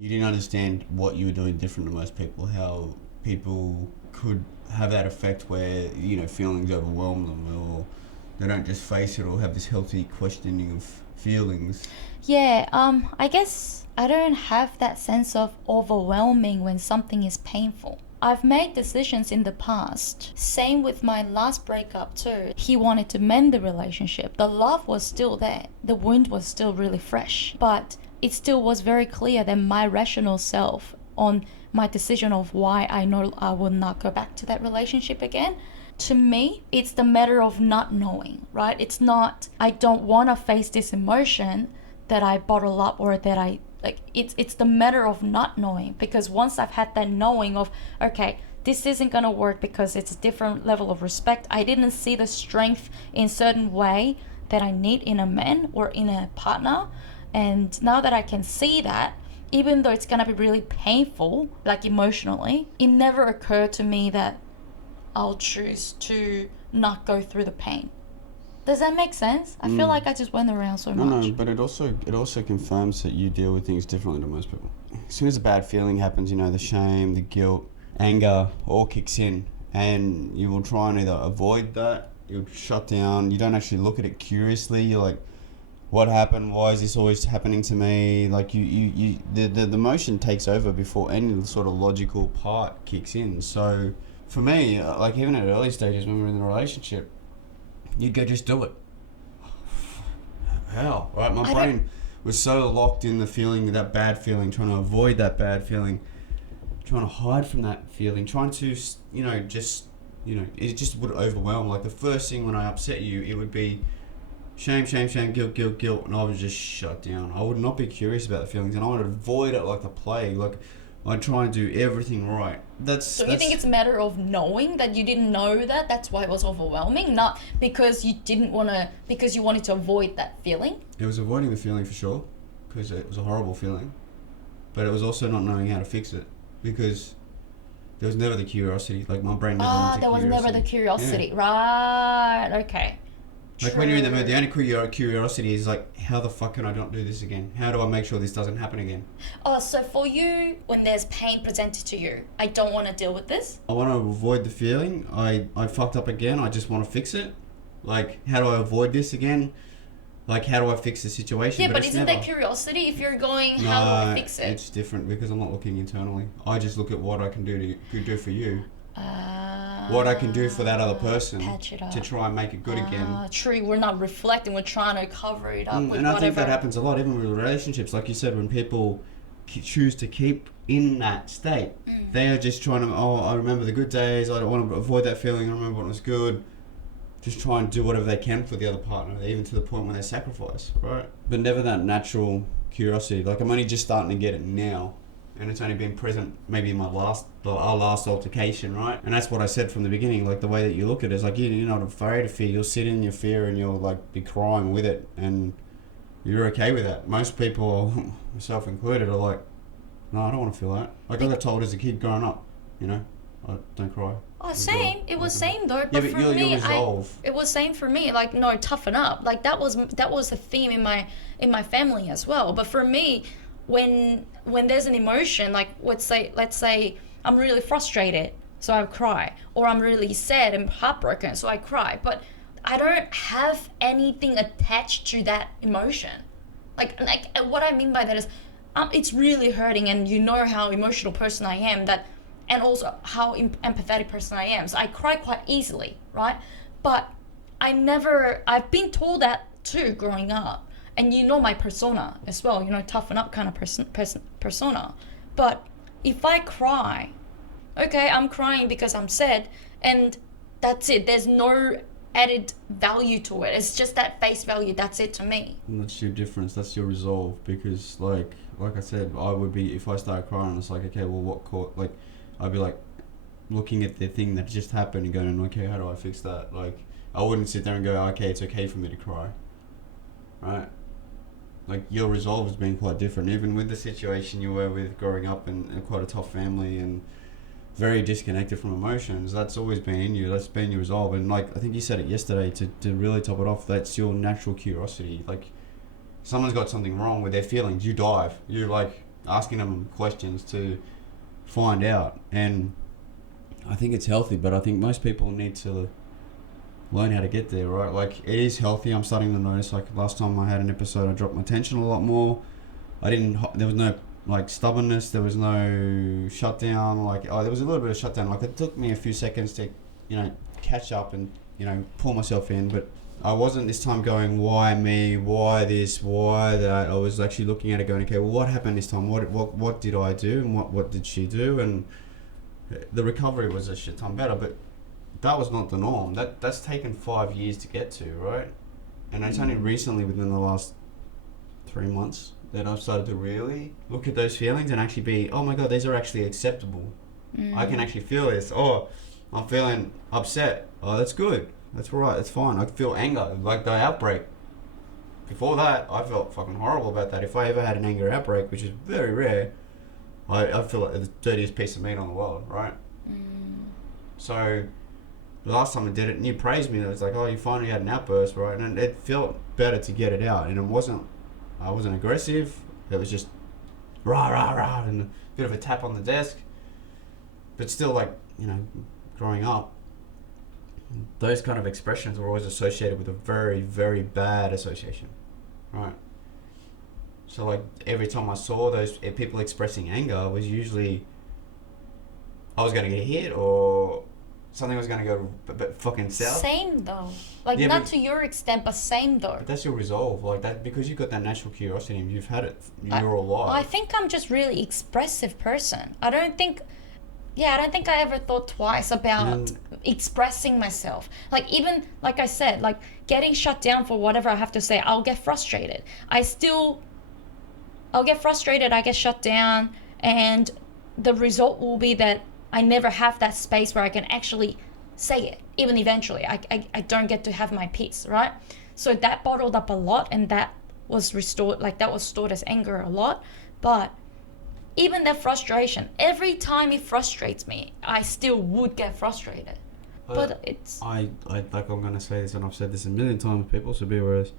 You didn't understand what you were doing different to most people, how people could have that effect where, feelings overwhelm them or they don't just face it or have this healthy questioning of feelings. Yeah, I guess I don't have that sense of overwhelming when something is painful. I've made decisions in the past. Same with my last breakup too. He wanted to mend the relationship. The love was still there. The wound was still really fresh. But it still was very clear that my rational self on my decision of why I know I will not go back to that relationship again, to me, it's the matter of not knowing, right? It's not, I don't want to face this emotion that I bottle up or that I like. It's the matter of not knowing, because once I've had that knowing of, okay, this isn't gonna work because it's a different level of respect. I didn't see the strength in certain way that I need in a man or in a partner, and now that I can see that, even though it's gonna be really painful, like emotionally, it never occurred to me that I'll choose to not go through the pain. Does that make sense? I feel like I just went around so No, much. but it also confirms that you deal with things differently to most people. As soon as a bad feeling happens, the shame, the guilt, anger all kicks in, and you will try and either avoid that, you'll shut down, you don't actually look at it curiously. You're like, what happened? Why is this always happening to me? Like the emotion takes over before any sort of logical part kicks in. So for me, like even at early stages when we were in the relationship, you'd go just do it. How? Right? My I don't. brain was so locked in the feeling, that bad feeling, trying to avoid that bad feeling, trying to hide from that feeling, trying to, it just would overwhelm. Like the first thing when I upset you, it would be shame, shame, shame, guilt, guilt, guilt, and I would just shut down. I would not be curious about the feelings, and I would avoid it like the plague. Like I'd try and do everything right. So you think it's a matter of knowing that you didn't know that? That's why it was overwhelming, not because you didn't want to, because you wanted to avoid that feeling. It was avoiding the feeling for sure, because it was a horrible feeling, but it was also not knowing how to fix it, because there was never the curiosity. Like my brain never went to There was never the curiosity. curiosity. Right. Okay. Like when you're in the mood, True. the only curiosity is like, how the fuck can I not do this again? How do I make sure this doesn't happen again? Oh, so for you, when there's pain presented to you, I don't want to deal with this. I want to avoid the feeling. I fucked up again. I just want to fix it. Like, how do I avoid this again? Like, how do I fix the situation? Yeah, but It's isn't never. that curiosity? If you're going, how do I No, fix it? it's different because I'm not looking internally. I just look at what I can do for you. What I can do for that other person Patch it up. to try and make it good again. True, we're not reflecting, we're trying to cover it up with And I think whatever. that happens a lot, even with relationships. Like you said, when people choose to keep in that state, they are just trying to, oh, I remember the good days, I don't want to avoid that feeling, I remember when it was good. Just try and do whatever they can for the other partner, even to the point where they sacrifice, right? But never that natural curiosity. Like I'm only just starting to get it now, and it's only been present maybe in our last altercation, right? And that's what I said from the beginning. Like the way that you look at it is like you're not afraid of fear. You'll sit in your fear and you'll like be crying with it, and you're okay with that. Most people, myself included, are like, no, I don't want to feel that. Like I got told as a kid growing up, I don't cry. Oh, same. It was same though. Yeah, But but for your me, resolve. it was same for me. Like, no, toughen up. Like that was a theme in my family as well. But for me, when there's an emotion, like let's say I'm really frustrated, so I cry, or I'm really sad and heartbroken, so I cry. But I don't have anything attached to that emotion. Like what I mean by that is, it's really hurting, and you know how emotional person I am, that, and also how empathetic person I am. So I cry quite easily, right? But I've been told that too growing up. And you know my persona as well, toughen up kind of persona. But if I cry, okay, I'm crying because I'm sad, and that's it. There's no added value to it. It's just that face value. That's it to me. And that's your difference. That's your resolve. Because like I said, I would be, if I start crying, it's like, okay, well, what caught? Like, I'd be like looking at the thing that just happened and going, okay, how do I fix that? Like, I wouldn't sit there and go, okay, it's okay for me to cry, right? Like your resolve has been quite different, even with the situation you were with growing up in quite a tough family and very disconnected from emotions. That's always been in you. That's been your resolve. And like I think you said it yesterday, to really top it off, that's your natural curiosity. Like someone's got something wrong with their feelings, you dive. You're like, asking them questions to find out. And I think it's healthy, but I think most people need to learn how to get there, right? Like, it is healthy. I'm starting to notice, like, last time I had an episode, I dropped my tension a lot more. There was no, like, stubbornness. There was no shutdown. Like, there was a little bit of shutdown. Like, it took me a few seconds to, catch up and, pull myself in. But I wasn't this time going, why me? Why this? Why that? I was actually looking at it going, okay, well, what happened this time? What did I do? And what did she do? And the recovery was a shit ton better, but that was not the norm. That's taken 5 years to get to, right? And it's only recently, within the last 3 months, that I've started to really look at those feelings and actually be, oh my God, these are actually acceptable. I can actually feel this. Oh, I'm feeling upset. Oh, that's good. That's right. That's fine. I feel anger, like the outbreak. Before that, I felt fucking horrible about that. If I ever had an anger outbreak, which is very rare, I feel like the dirtiest piece of meat on the world, right? So the last time I did it, and you praised me, it was like, oh, you finally had an outburst, right? And it felt better to get it out. And I wasn't aggressive. It was just rah, rah, rah, and a bit of a tap on the desk. But still, like, growing up, those kind of expressions were always associated with a very, very bad association, right? So, like, every time I saw those people expressing anger was usually I was going to get hit or something was going to go fucking south. Same though. Like, not to your extent, but same though. But that's your resolve. Like, that, because you've got that natural curiosity and you've had it your whole life. I think I'm just really expressive person. I don't think I ever thought twice about expressing myself. Like, even, like I said, like, getting shut down for whatever I have to say, I'll get frustrated. I'll get frustrated, I get shut down, and the result will be that I never have that space where I can actually say it. Even eventually, I don't get to have my peace, right? So that bottled up a lot, and that was restored, like, that was stored as anger a lot. But even that frustration, every time it frustrates me, I still would get frustrated. But it's... I'm going to say this, and I've said this a million times to people, so be aware of this.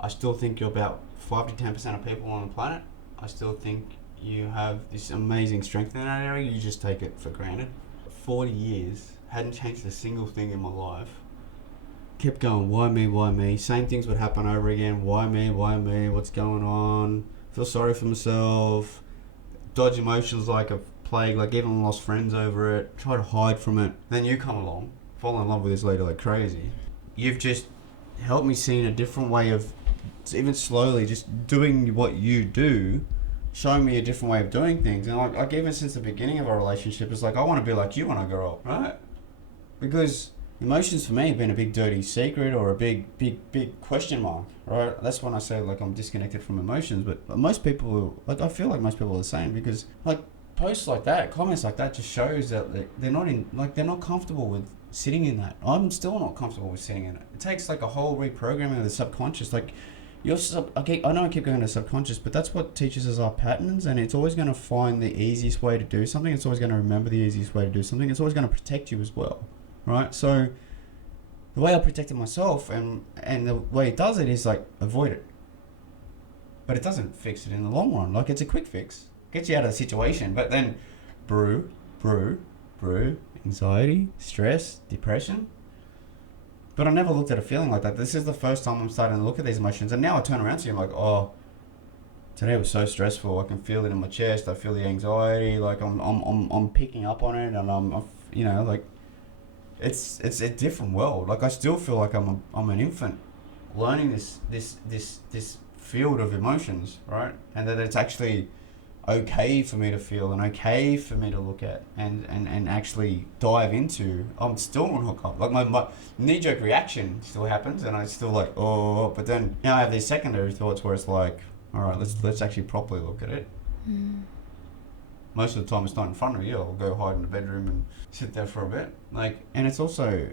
I still think you're about 5 to 10% of people on the planet. I still think you have this amazing strength in that area. You just take it for granted. 40 years, hadn't changed a single thing in my life. Kept going, why me? Same things would happen over again. Why me? What's going on? Feel sorry for myself. Dodge emotions like a plague, like even lost friends over it. Try to hide from it. Then you come along, fall in love with this lady like crazy. You've just helped me see in a different way of, even slowly, just doing what you do, showing me a different way of doing things. And like even since the beginning of our relationship, it's like, I want to be like you when I grow up, right? Because emotions for me have been a big dirty secret or a big question mark, right? That's when I say, like, I'm disconnected from emotions. But most people, like, I feel like most people are the same, because like posts like that, comments like that just shows that they're not comfortable with sitting in that. I'm still not comfortable with sitting in it. It takes like a whole reprogramming of the subconscious. Like, I know I keep going to subconscious, but that's what teaches us our patterns, and it's always going to find the easiest way to do something. It's always going to remember the easiest way to do something. It's always going to protect you as well, right? So the way I protected myself and the way it does it is like avoid it, but it doesn't fix it in the long run. Like, it's a quick fix, gets you out of the situation, but then brew, anxiety, stress, depression. But I never looked at a feeling like that. This is the first time I'm starting to look at these emotions. And now I turn around to you, I'm like, oh, today was so stressful. I can feel it in my chest. I feel the anxiety. Like, I'm picking up on it, and I'm like, it's a different world. Like, I still feel like I'm an infant learning this field of emotions, right? And that it's actually okay for me to feel and okay for me to look at and actually dive into. I'm still on hook up. Like, my knee-jerk reaction still happens, and I still like, oh, but then now I have these secondary thoughts where it's like, all right, let's actually properly look at it. Most of the time it's not in front of you. I'll go hide in the bedroom and sit there for a bit. Like, and it's also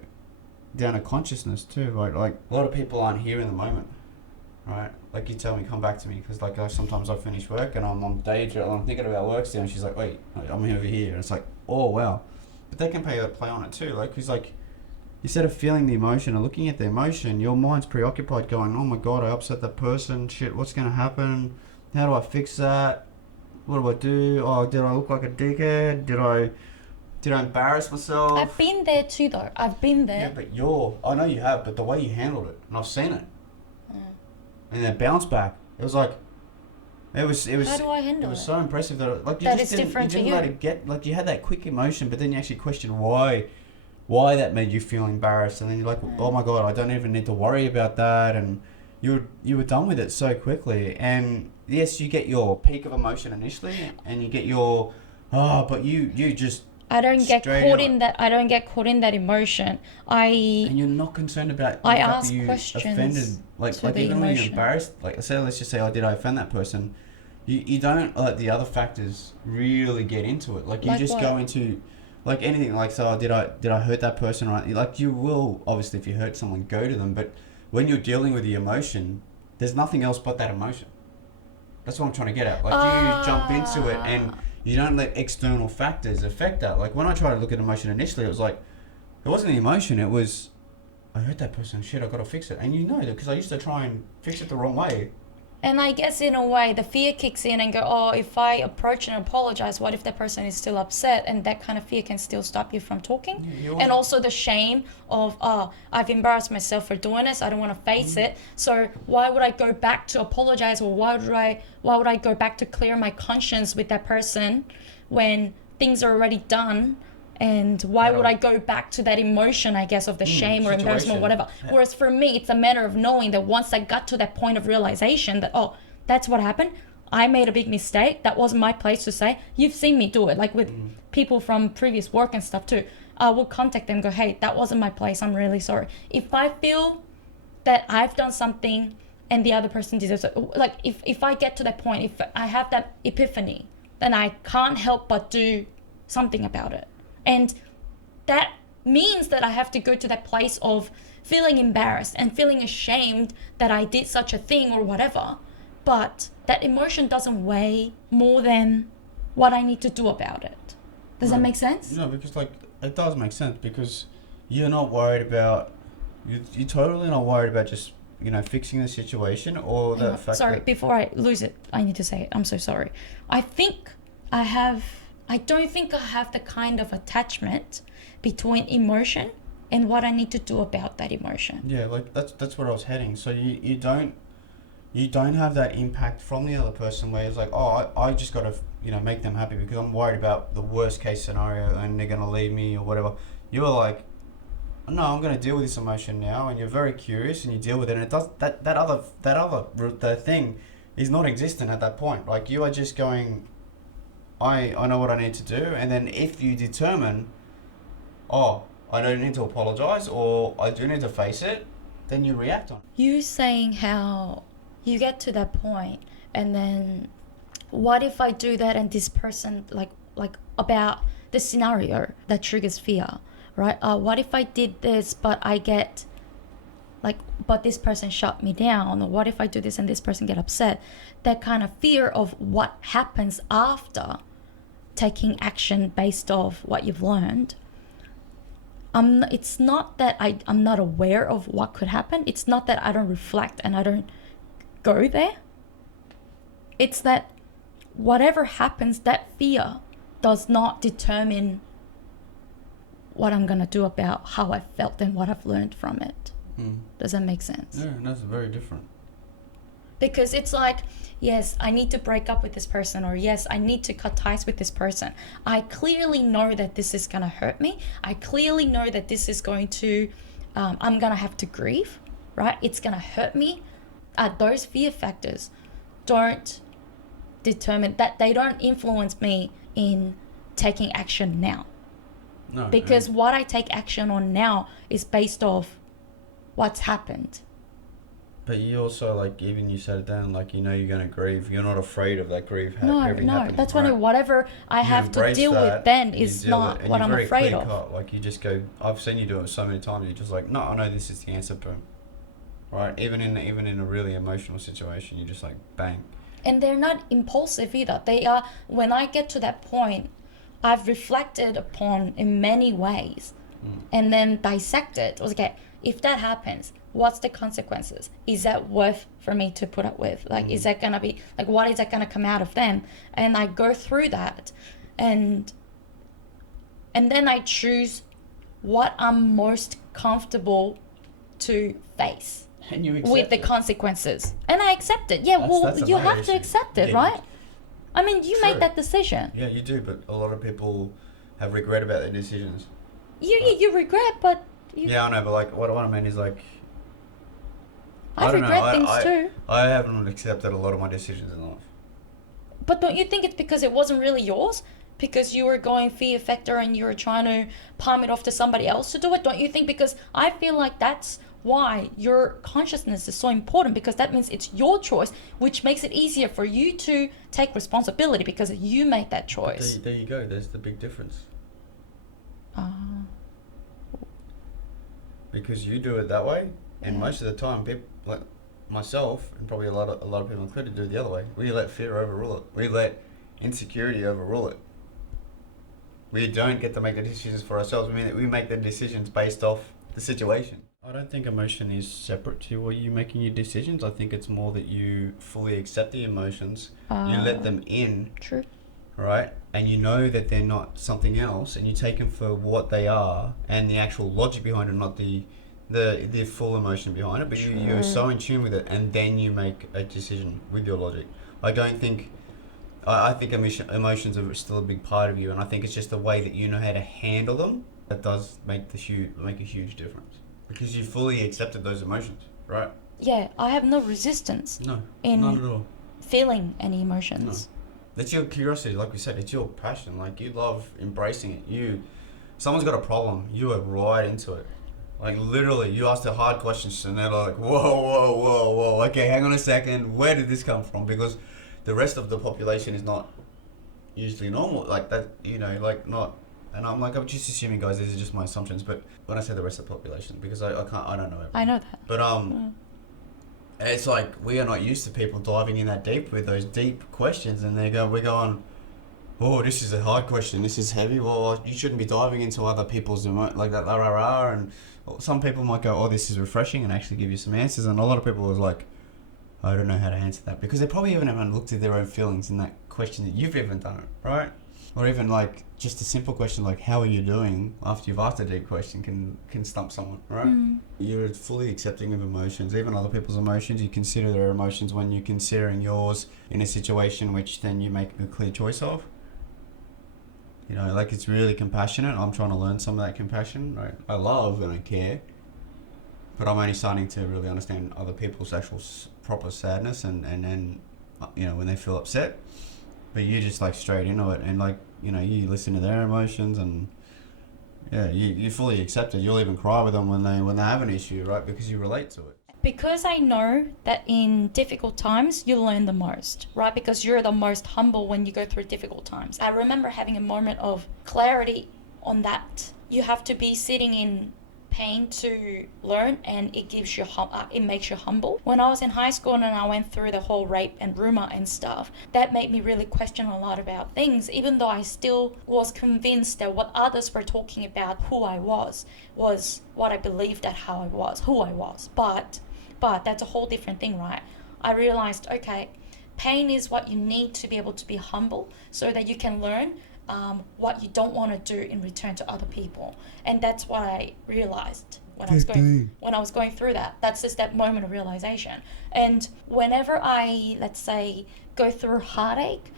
down to consciousness too, right? Like, a lot of people aren't here in the moment, right? Like, you tell me, come back to me, because like sometimes I finish work and I'm daydreaming, I'm thinking about work still, and she's like, wait, I'm over here, and it's like, oh wow. But they can play on it too, like, because like, instead of feeling the emotion or looking at the emotion, your mind's preoccupied going, oh my God, I upset that person, shit, what's going to happen, how do I fix that, What do I do? Oh, did I look like a dickhead? Did I embarrass myself? I've been there too, though. I've been there. Yeah, but I know you have, but the way you handled it, and I've seen it. And then bounce back. It was like, it was. How do I handle it? It was so impressive that like you That just is different you to didn't let it get, like you had that quick emotion, but then you actually questioned why that made you feel embarrassed, and then you're like, oh my god, I don't even need to worry about that, and you were done with it so quickly. And yes, you get your peak of emotion initially, and you get your, but you just. I don't get caught in that. I don't get caught in that emotion. And you're not concerned about. I the fact ask that you questions. Offended, like even when you're embarrassed, like let's just say, oh, did I offend that person? You don't let the other factors really get into it. Like you just what? go into, like anything. Like so, did I hurt that person? Right? Like you will obviously, if you hurt someone, go to them. But when you're dealing with the emotion, there's nothing else but that emotion. That's what I'm trying to get at. Like you jump into it and you don't let external factors affect that. Like when I tried to look at emotion initially, it was like, it wasn't the emotion, it was, I hurt that person, shit, I gotta fix it. And you know that because I used to try and fix it the wrong way. And I guess in a way, the fear kicks in and go, oh, if I approach and apologize, what if the person is still upset? And that kind of fear can still stop you from talking. Yeah, and also the shame of, I've embarrassed myself for doing this. I don't want to face it. So why would I go back to apologize, or why would I go back to clear my conscience with that person when things are already done? And why would I go back to that emotion, I guess, of the shame or embarrassment or whatever? Yeah. Whereas for me, it's a matter of knowing that once I got to that point of realization that, oh, that's what happened. I made a big mistake. That wasn't my place to say. You've seen me do it, like with people from previous work and stuff too. I will contact them and go, hey, that wasn't my place. I'm really sorry. If I feel that I've done something and the other person deserves it, like if I get to that point, if I have that epiphany, then I can't help but do something about it. And that means that I have to go to that place of feeling embarrassed and feeling ashamed that I did such a thing or whatever. But that emotion doesn't weigh more than what I need to do about it. Does that make sense? No, because like it does make sense, because you're not worried about, you're totally not worried about just, fixing the situation or the fact Sorry, before I lose it, I need to say it. I'm so sorry. I don't think I have the kind of attachment between emotion and what I need to do about that emotion. Yeah, like that's where I was heading. So you don't have that impact from the other person where it's like, oh, I just got to make them happy because I'm worried about the worst case scenario and they're gonna leave me or whatever. You are like, no, I'm gonna deal with this emotion now, and you're very curious and you deal with it, and it does that other thing is not existent at that point. Like you are just going, I know what I need to do, and then if you determine, oh, I don't need to apologize or I do need to face it, then you react on it. You saying how you get to that point, and then what if I do that and this person, like about the scenario that triggers fear, right? What if I did this but but this person shut me down, or what if I do this and this person get upset? That kind of fear of what happens after taking action based off what you've learned. It's not that I'm not aware of what could happen. It's not that I don't reflect and I don't go there. It's that whatever happens, that fear does not determine what I'm going to do about how I felt and what I've learned from it. Does that make sense? Yeah, that's very different. Because it's like, yes, I need to break up with this person, or yes, I need to cut ties with this person. I clearly know that this is going to hurt me. I clearly know that this is going to, I'm going to have to grieve, right? It's going to hurt me. Those fear factors don't determine that, they don't influence me in taking action now. No. Because what I take action on now is based off what's happened. But you also, like, even you said it down, like, you're going to grieve. You're not afraid of that grief happening. That's right? Whatever I have to deal with then is not what I'm afraid of. Like, you just go, I've seen you do it so many times, you're just like, no, I know this is the answer, boom. Right? Even in a really emotional situation, you're just like, bang. And they're not impulsive either. They are, when I get to that point, I've reflected upon in many ways and then dissected. Okay, if that happens, what's the consequences? Is that worth for me to put up with? Like, is that gonna be, like, what is that gonna come out of them? And I go through that, and then I choose what I'm most comfortable to face And you accept with the it. consequences. And I accept it. Yeah, That's you another have to issue. accept it, Yeah, right? I mean, you True. make that decision. Yeah, you do, but a lot of people have regret about their decisions. You regret, but Yeah, I know, but like, what I mean is like, I don't know, regret things too. I haven't accepted a lot of my decisions in life. But don't you think it's because it wasn't really yours? Because you were going fear factor and you were trying to palm it off to somebody else to do it? Don't you think? Because I feel like that's why your consciousness is so important, because that means it's your choice, which makes it easier for you to take responsibility because you made that choice. There you go. There's the big difference. Because you do it that way, and most of the time, people like myself and probably a lot of people included do it the other way. We let fear overrule it. We let insecurity overrule it. We don't get to make the decisions for ourselves. We make the decisions based off the situation. I don't think emotion is separate to you making your decisions. I think it's more that you fully accept the emotions, you let them in, True. right? And you know that they're not something else, and you take them for what they are and the actual logic behind it, not the full emotion behind it. But you're so in tune with it, and then you make a decision with your logic. I don't think. I think emotions are still a big part of you, and I think it's just the way that you know how to handle them that does make a huge difference, because you fully accepted those emotions, right? Yeah, I have no resistance No, in not at all. feeling any emotions. That's your curiosity, like we said. It's your passion. Like, you love embracing it. Someone's got a problem, you are right into it. Like, literally, you ask the hard questions, and they're like, whoa. Okay, hang on a second. Where did this come from? Because the rest of the population is not usually normal like that, like not. And I'm just assuming, guys, these are just my assumptions. But when I say the rest of the population, because I don't know everything. I know that. But it's like we are not used to people diving in that deep with those deep questions, and we're going, oh, this is a hard question, this is heavy. Well, you shouldn't be diving into other people's like that, and some people might go, oh, this is refreshing, and actually give you some answers. And a lot of people was like, I don't know how to answer that, because they probably haven't looked at their own feelings in that question that you've even done it, right? Or even like just a simple question like, how are you doing, after you've asked a deep question can stump someone, right? You're fully accepting of emotions, even other people's emotions. You consider their emotions when you're considering yours in a situation which then you make a clear choice of. Like, it's really compassionate. I'm trying to learn some of that compassion, right? I love and I care, but I'm only starting to really understand other people's actual proper sadness and when they feel upset. But you just like straight into it, and you listen to their emotions, and you fully accept it. You'll even cry with them when they have an issue, right? Because you relate to it. Because I know that in difficult times you learn the most, right? Because you're the most humble when you go through difficult times. I remember having a moment of clarity on that. You have to be sitting in pain to learn, and it gives you it makes you humble. When I was in high school and I went through the whole rape and rumor and stuff, that made me really question a lot about things, even though I still was convinced that what others were talking about who I was what I believed that who I was. But that's a whole different thing, right? I realized, okay, pain is what you need to be able to be humble so that you can learn what you don't want to do in return to other people. And that's what I realized when I was going through that. That's just that moment of realization. And whenever I, let's say, go through heartache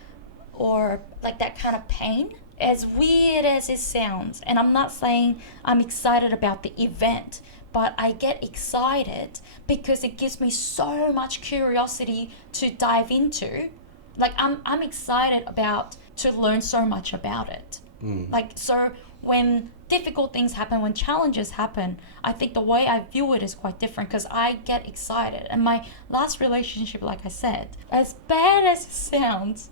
or like that kind of pain, as weird as it sounds, and I'm not saying I'm excited about the event, but I get excited because it gives me so much curiosity to dive into. Like, I'm excited to learn so much about it. Like, so when difficult things happen, when challenges happen, I think the way I view it is quite different, because I get excited. And my last relationship, like I said, as bad as it sounds,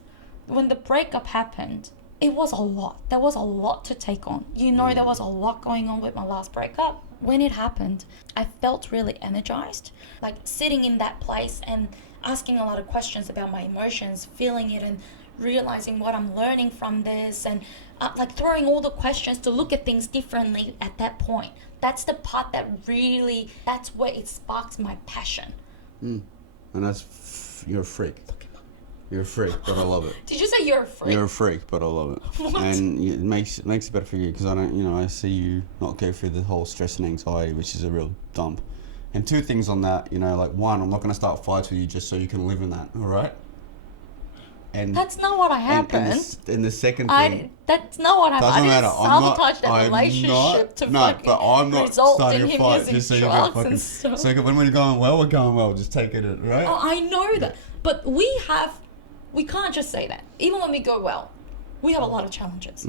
when the breakup happened, it was a lot. There was a lot to take on. There was a lot going on with my last breakup. When it happened, I felt really energized, like sitting in that place and asking a lot of questions about my emotions, feeling it and realizing what I'm learning from this, and like throwing all the questions to look at things differently at that point. That's the part that really, that's where it sparks my passion. And you're a freak. You're a freak, but I love it. Did you say you're a freak? You're a freak, but I love it. What? And it makes it better for you, because I don't, I see you not go through the whole stress and anxiety, which is a real dump. And two things on that, like, one, I'm not going to start fights with you just so you can live in that, all right? And that's not what happened. And the second thing, that's not what happened. doesn't I didn't matter. sabotage that relationship to but I'm not result starting in a him fight using just so you get drugs fucking. and stuff. So when we're going well, we're going well. Just take it, right? Oh, I know that, but we can't just say that. Even when we go well, we have a lot of challenges.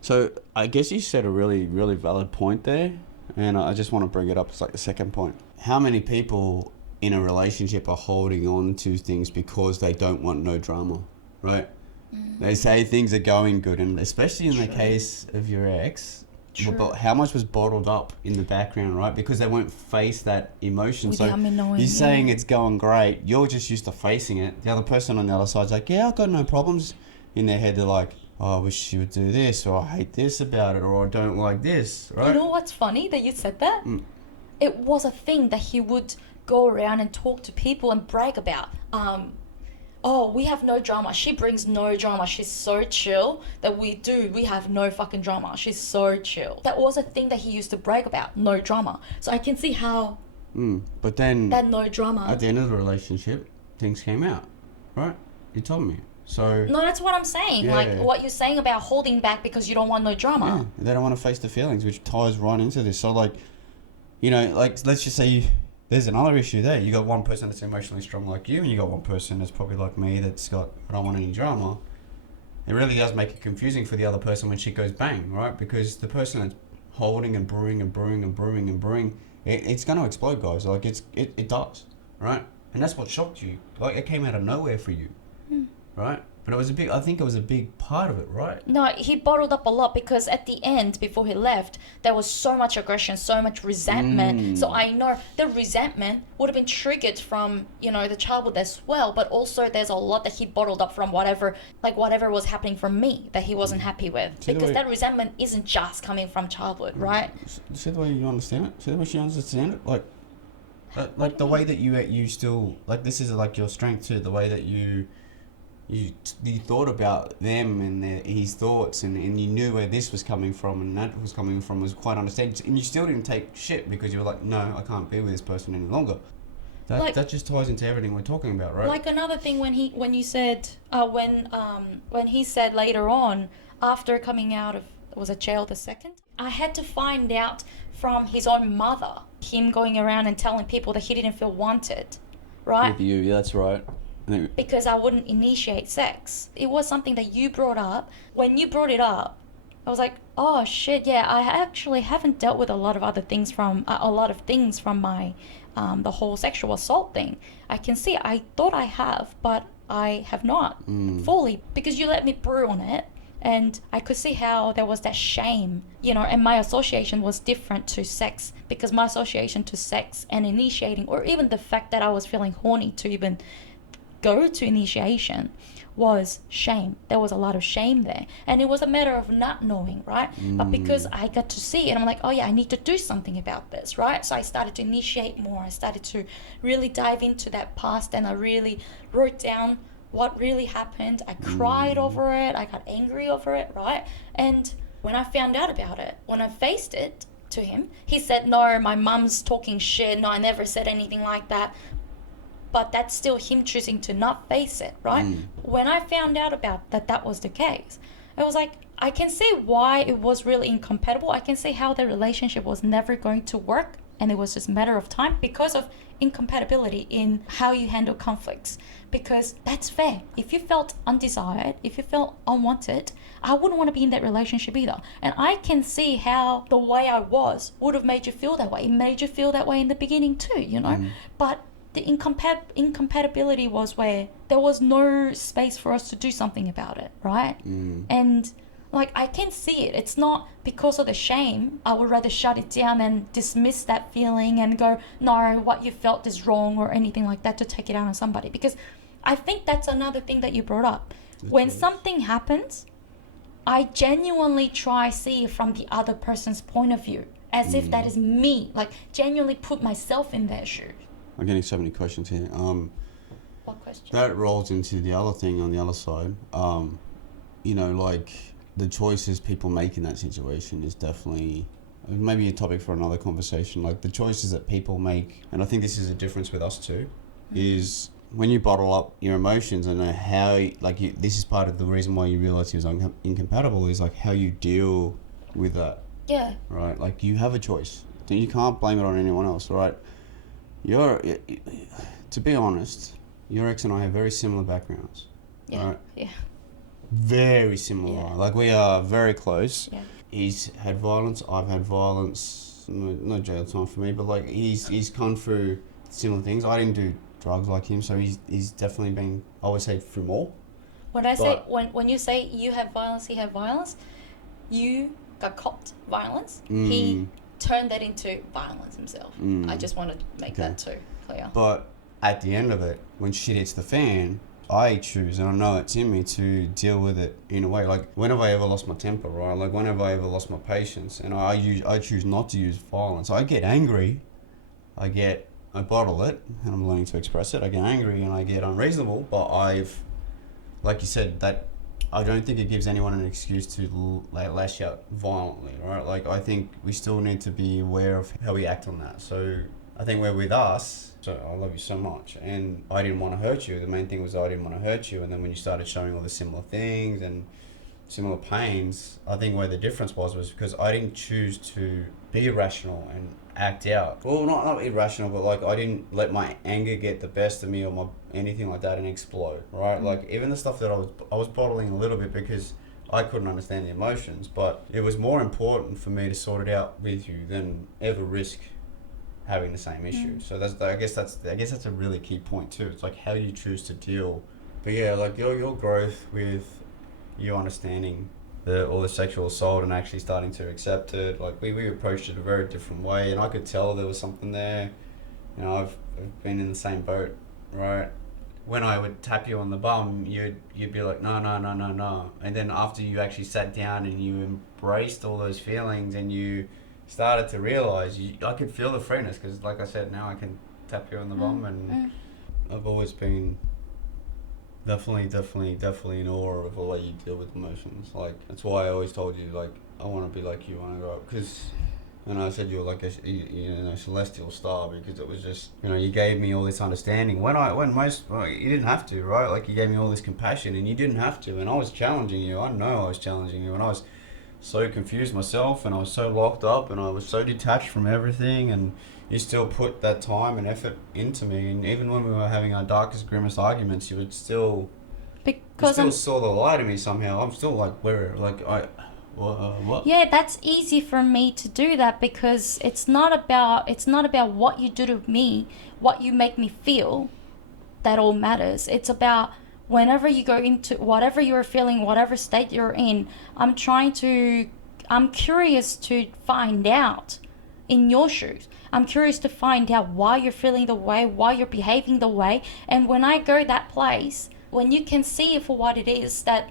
So I guess you said a really, really valid point there, and I just want to bring it up. It's like the second point. How many people in a relationship are holding on to things because they don't want no drama, right? They say things are going good, and especially in the case of your ex, but how much was bottled up in the background, right? Because they won't face that emotion. Without me knowing, you're saying it's going great, you're just used to facing it. The other person on the other side's like, yeah, I've got no problems. In their head, they're like, oh, I wish she would do this, or I hate this about it, or I don't like this, right? You know what's funny that you said that? It was a thing that he would go around and talk to people and brag about. Oh, we have no drama. She brings no drama. She's so chill that we have no fucking drama. She's so chill. That was a thing that he used to brag about, no drama. So I can see how but then that no drama. At the end of the relationship, things came out, right? You told me. So no, that's what I'm saying. Like what you're saying about holding back because you don't want no drama. Yeah, they don't want to face the feelings, which ties right into this. So like, like let's just say there's another issue there. You got one person that's emotionally strong like you, and you got one person that's probably like me that's got, I don't want any drama. It really does make it confusing for the other person when shit goes bang, right? Because the person that's holding and brewing and brewing and brewing and brewing, it's going to explode, guys. Like it does, right? And that's what shocked you. Like it came out of nowhere for you, right? But I think it was a big part of it, right? No, he bottled up a lot because at the end, before he left, there was so much aggression, so much resentment. So I know the resentment would have been triggered from, the childhood as well. But also there's a lot that he bottled up from whatever was happening from me that he wasn't happy with. Because that resentment isn't just coming from childhood, right? See the way you understand it? See the way she understands it? Like the way that you still, like this is like your strength too, the way that you thought about them and his thoughts, and you knew where this was coming from and that was coming from was quite understandable, and you still didn't take shit because you were like, no, I can't be with this person any longer. That just ties into everything we're talking about, right? Like another thing when he said later on, after coming out of jail the second, I had to find out from his own mother, him going around and telling people that he didn't feel wanted, right? With you, yeah, that's right. Because I wouldn't initiate sex. It was something that you brought up. When you brought it up, I was like, oh shit, yeah, I actually haven't dealt with a lot of things from my the whole sexual assault thing. I can see, I thought I have, but I have not fully, because you let me brew on it. And I could see how there was that shame, and my association was different to sex, because my association to sex and initiating, or even the fact that I was feeling horny to even go to initiation, was shame. There was a lot of shame there, and it was a matter of not knowing, right? But because I got to see it, I'm like, oh yeah, I need to do something about this, right? So I started to initiate more. I started to really dive into that past, and I really wrote down what really happened. I cried over it. I got angry over it, right? And when I found out about it, when I faced it to him, he said, no, my mum's talking shit. No, I never said anything like that. But that's still him choosing to not face it, right? When I found out about that was the case, I was like, I can see why it was really incompatible. I can see how the relationship was never going to work, and it was just a matter of time because of incompatibility in how you handle conflicts. Because that's fair. If you felt undesired, if you felt unwanted, I wouldn't want to be in that relationship either. And I can see how the way I was would have made you feel that way. It made you feel that way in the beginning too, But the incompatibility was where there was no space for us to do something about it, right? And like, I can see it. It's not because of the shame. I would rather shut it down and dismiss that feeling and go, no, what you felt is wrong or anything like that, to take it out on somebody. Because I think that's another thing that you brought up. When something happens, I genuinely try see it from the other person's point of view, as if that is me. Like, genuinely put myself in their shoes. I'm getting so many questions here. What question? That rolls into the other thing on the other side. You know, like the choices people make in that situation is definitely maybe a topic for another conversation. Like the choices that people make, and I think this is a difference with us too, is when you bottle up your emotions and how, like, this is part of the reason why you realize he was incompatible, is like how you deal with that. Yeah. Right? Like you have a choice. You can't blame it on anyone else, right? To be honest, your ex and I have very similar backgrounds. Yeah. Right? Yeah. Very similar. Yeah. Like we are very close. Yeah. He's had violence. I've had violence. No jail time for me, but like he's gone through similar things. I didn't do drugs like him, so he's definitely been, I would say, through more. When you say you have violence, he had violence, you got copped violence. He turned that into violence himself. I just want to make that too clear. But at the end of it, when shit hits the fan, I choose, and I know it's in me, to deal with it in a way. Like, when have I ever lost my temper, right? Like, when have I ever lost my patience? And I choose not to use violence. I get angry, I bottle it, and I'm learning to express it. I get angry and I get unreasonable, but like you said, that I don't think it gives anyone an excuse to lash out violently, right? Like, I think we still need to be aware of how we act on that. So I think we're with us. So I love you so much, and I didn't want to hurt you. The main thing was I didn't want to hurt you, and then when you started showing all the similar things and similar pains, I think where the difference was because I didn't choose to be irrational and act out. Well, not irrational, but like I didn't let my anger get the best of me or anything like that and explode, right? Like even the stuff that I was bottling a little bit because I couldn't understand the emotions, but it was more important for me to sort it out with you than ever risk having the same issue. So I guess that's a really key point too. It's like how you choose to deal. But yeah, like your growth with you understanding all the sexual assault and actually starting to accept it. Like we approached it a very different way, and I could tell there was something there. You know, I've been in the same boat, right? When I would tap you on the bum, you'd be like, no, and then after you actually sat down and you embraced all those feelings and you started to realize, I could feel the freeness, because like I said, now I can tap you on the bum, and I've always been definitely in awe of the way you deal with emotions. Like, that's why I always told you, like, I want to be like you when I grow up, because, and I said you were like a celestial star, because it was just, you gave me all this understanding when you didn't have to, right? Like, you gave me all this compassion and you didn't have to, and I was challenging you. I know I was challenging you, and I was so confused myself, and I was so locked up, and I was so detached from everything, and you still put that time and effort into me. And even when we were having our darkest, grimmest arguments, you would still saw the light in me somehow. I'm still like, what? Yeah, that's easy for me to do that, because it's not about what you do to me, what you make me feel. That all matters. It's about whenever you go into whatever you're feeling, whatever state you're in, I'm curious to find out in your shoes. I'm curious to find out why you're feeling the way, why you're behaving the way. And when I go that place, when you can see it for what it is, that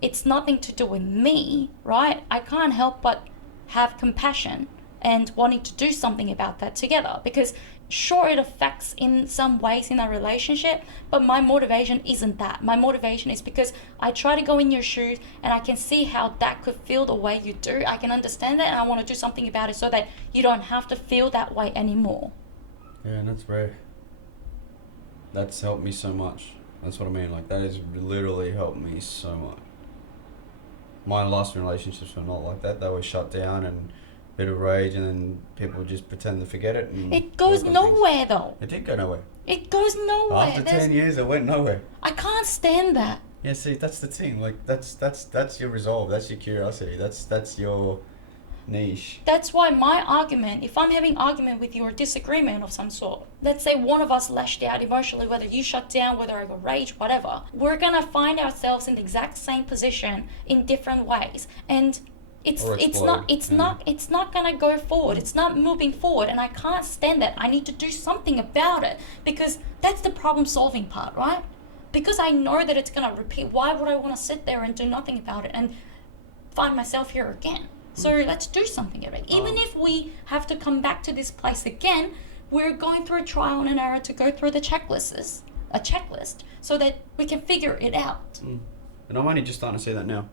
it's nothing to do with me, right? I can't help but have compassion and wanting to do something about that together, because sure, it affects in some ways in our relationship, but my motivation isn't that. My motivation is because I try to go in your shoes and I can see how that could feel the way you do. I can understand that, and I want to do something about it so that you don't have to feel that way anymore. Yeah, and that's helped me so much. That's what I mean. Like, that has literally helped me so much. My last relationships were not like that. They were shut down and bit of rage, and then people would just pretend to forget it. And it goes nowhere, though. It did go nowhere. It goes nowhere. After 10 years, it went nowhere. I can't stand that. Yeah, see, that's the thing. Like, that's your resolve. That's your curiosity. That's your niche. That's why my argument, if I'm having argument with you or disagreement of some sort, let's say one of us lashed out emotionally, whether you shut down, whether I got rage, whatever, we're gonna find ourselves in the exact same position in different ways, and it's not gonna go forward. It's not moving forward, and I can't stand that. I need to do something about it, because that's the problem solving part, right? because I know that it's gonna repeat. Why would I want to sit there and do nothing about it and find myself here again? So let's do something about it. Even if we have to come back to this place again, we're going through a trial and error to go through a checklist, so that we can figure it out. And I'm only just starting to see that now.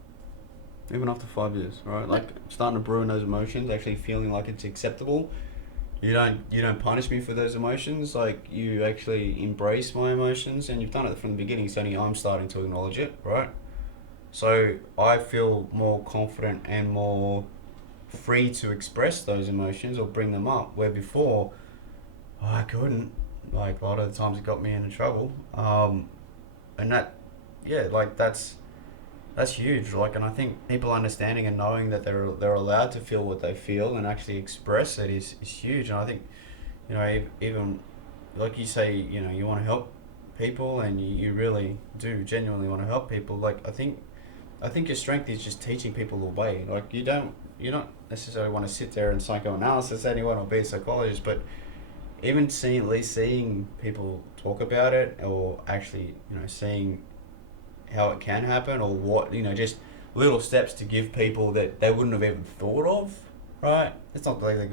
Even after 5 years, right? Like, starting to brew in those emotions, actually feeling like it's acceptable. You don't punish me for those emotions. Like, you actually embrace my emotions, and you've done it from the beginning. It's only I'm starting to acknowledge it, right? So I feel more confident and more free to express those emotions or bring them up, where before I couldn't. Like, a lot of the times it got me into trouble. And that, yeah, like, that's huge. Like, and I think people understanding and knowing that they're allowed to feel what they feel and actually express it is huge. And I think, you know, even like you say, you know, you want to help people, and you really do genuinely want to help people. Like, I think your strength is just teaching people the way. Like, you don't necessarily want to sit there and psychoanalysis anyone or be a psychologist, but even at least seeing people talk about it, or actually, you know, seeing how it can happen, or what, you know, just little steps to give people that they wouldn't have even thought of, right? It's not like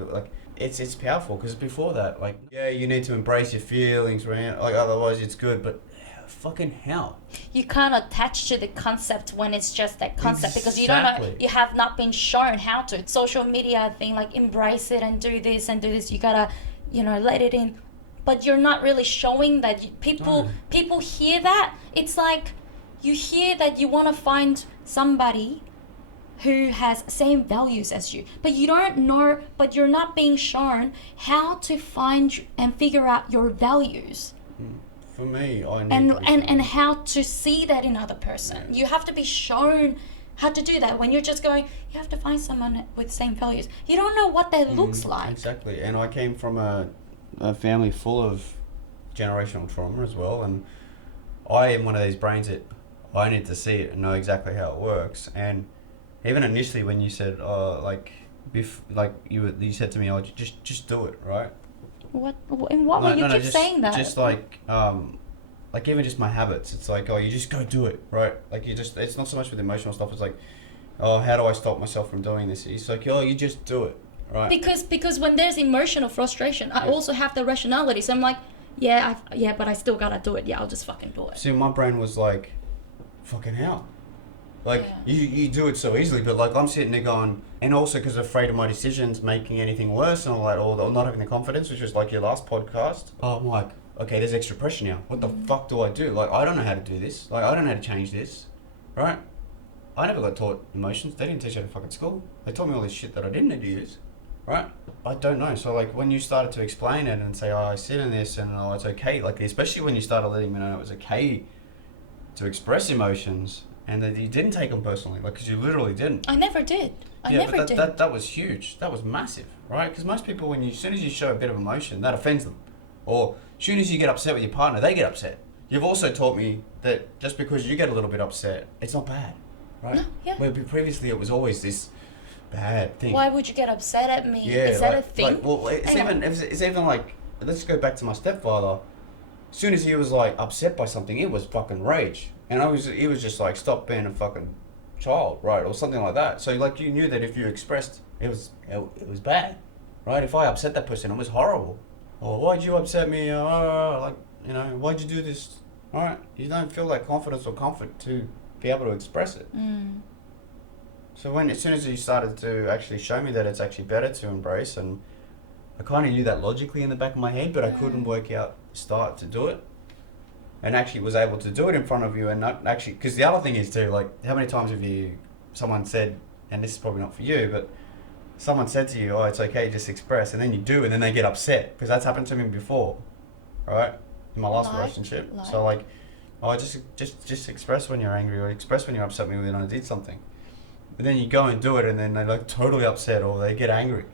it's powerful, because before that, like, yeah, you need to embrace your feelings, right? Like, otherwise it's good, but fucking hell. You can't attach to the concept when it's just that concept, because you don't Exactly. know, you have not been shown how to. Social media thing, like, embrace it and do this and do this. You gotta, you know, let it in, but you're not really showing that. People hear that. It's like, you hear that you want to find somebody who has same values as you, but you don't know, but you're not being shown how to find and figure out your values. For me, I need and how to see that in other person. You have to be shown how to do that. When you're just going, you have to find someone with same values. You don't know what that looks like. Exactly. And I came from a family full of generational trauma as well, and I am one of these brains that I need to see it and know exactly how it works. And even initially when you said, you said to me, oh, just do it, right? What? In what way you keep saying that? Just like even just my habits. It's like, oh, you just go do it, right? Like, it's not so much with emotional stuff. It's like, oh, how do I stop myself from doing this? It's like, oh, you just do it, right? Because when there's emotional frustration, I also have the rationality. So I'm like, yeah, but I still gotta do it. Yeah, I'll just fucking do it. See, my brain was like, fucking hell. Like, you do it so easily, but like, I'm sitting there going, and also because afraid of my decisions making anything worse and all that, or not having the confidence, which was like your last podcast. Oh, I'm like, okay, there's extra pressure now. What the fuck do I do? Like, I don't know how to do this. Like, I don't know how to change this, right? I never got taught emotions. They didn't teach that at fucking school. They taught me all this shit that I didn't need to use, right? I don't know. So like, when you started to explain it and say, oh, I sit in this and oh, it's okay. Like, especially when you started letting me know it was okay to express emotions, and that you didn't take them personally, like, because you literally didn't. I never did. I never did. That was huge. That was massive, right? Because most people, as soon as you show a bit of emotion, that offends them. Or as soon as you get upset with your partner, they get upset. You've also taught me that just because you get a little bit upset, it's not bad, right? No, yeah. Where previously it was always this bad thing. Why would you get upset at me? Yeah, is that a thing? Like, well, it's even like, let's go back to my stepfather. As soon as he was like upset by something, it was fucking rage. And he was just like, stop being a fucking child, right? Or something like that. So like, you knew that if you expressed, it was bad, right? If I upset that person, it was horrible. Or why'd you upset me? Like, you know, why'd you do this? All right, you don't feel that confidence or comfort to be able to express it. So as soon as you started to actually show me that it's actually better to embrace, and I kind of knew that logically in the back of my head, but I couldn't work out start to do it. And actually was able to do it in front of you, and not actually, because the other thing is too, like, how many times have someone said, and this is probably not for you, but someone said to you, oh, it's okay, just express, and then you do, and then they get upset, because that's happened to me before, right? In my last relationship. So like, oh, just express when you're angry, or express when you're upset with me when I did something. But then you go and do it, and then they're like totally upset, or they get angry.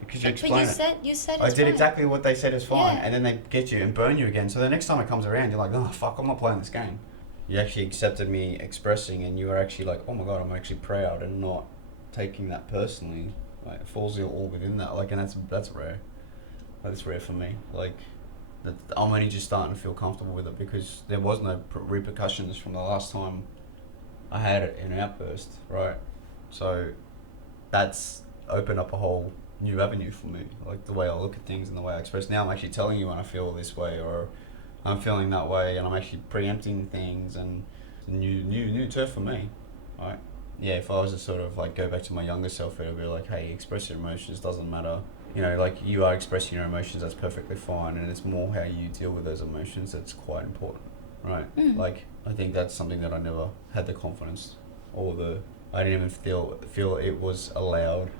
Because you explain but you said I did exactly what they said is fine, Yeah. and then they get you and burn you again. So the next time it comes around, you're like, oh fuck, I'm not playing this game. You actually accepted me expressing, and you were actually like, oh my god, I'm actually proud and not taking that personally. Like, it falls all within that. Like, and that's rare. That's rare for me. Like, that I'm only just starting to feel comfortable with it because there was no repercussions from the last time I had it in outburst, right? So that's opened up a whole new avenue for me, like the way I look at things and the way I express. Now I'm actually telling you when I feel this way or I'm feeling that way, and I'm actually preempting things, and new turf for me, right? Yeah, if I was to sort of like go back to my younger self, it would be like, hey, express your emotions, doesn't matter. You know, like you are expressing your emotions, that's perfectly fine, and it's more how you deal with those emotions that's quite important, right? Like I think that's something that I never had the confidence or I didn't even feel it was allowed.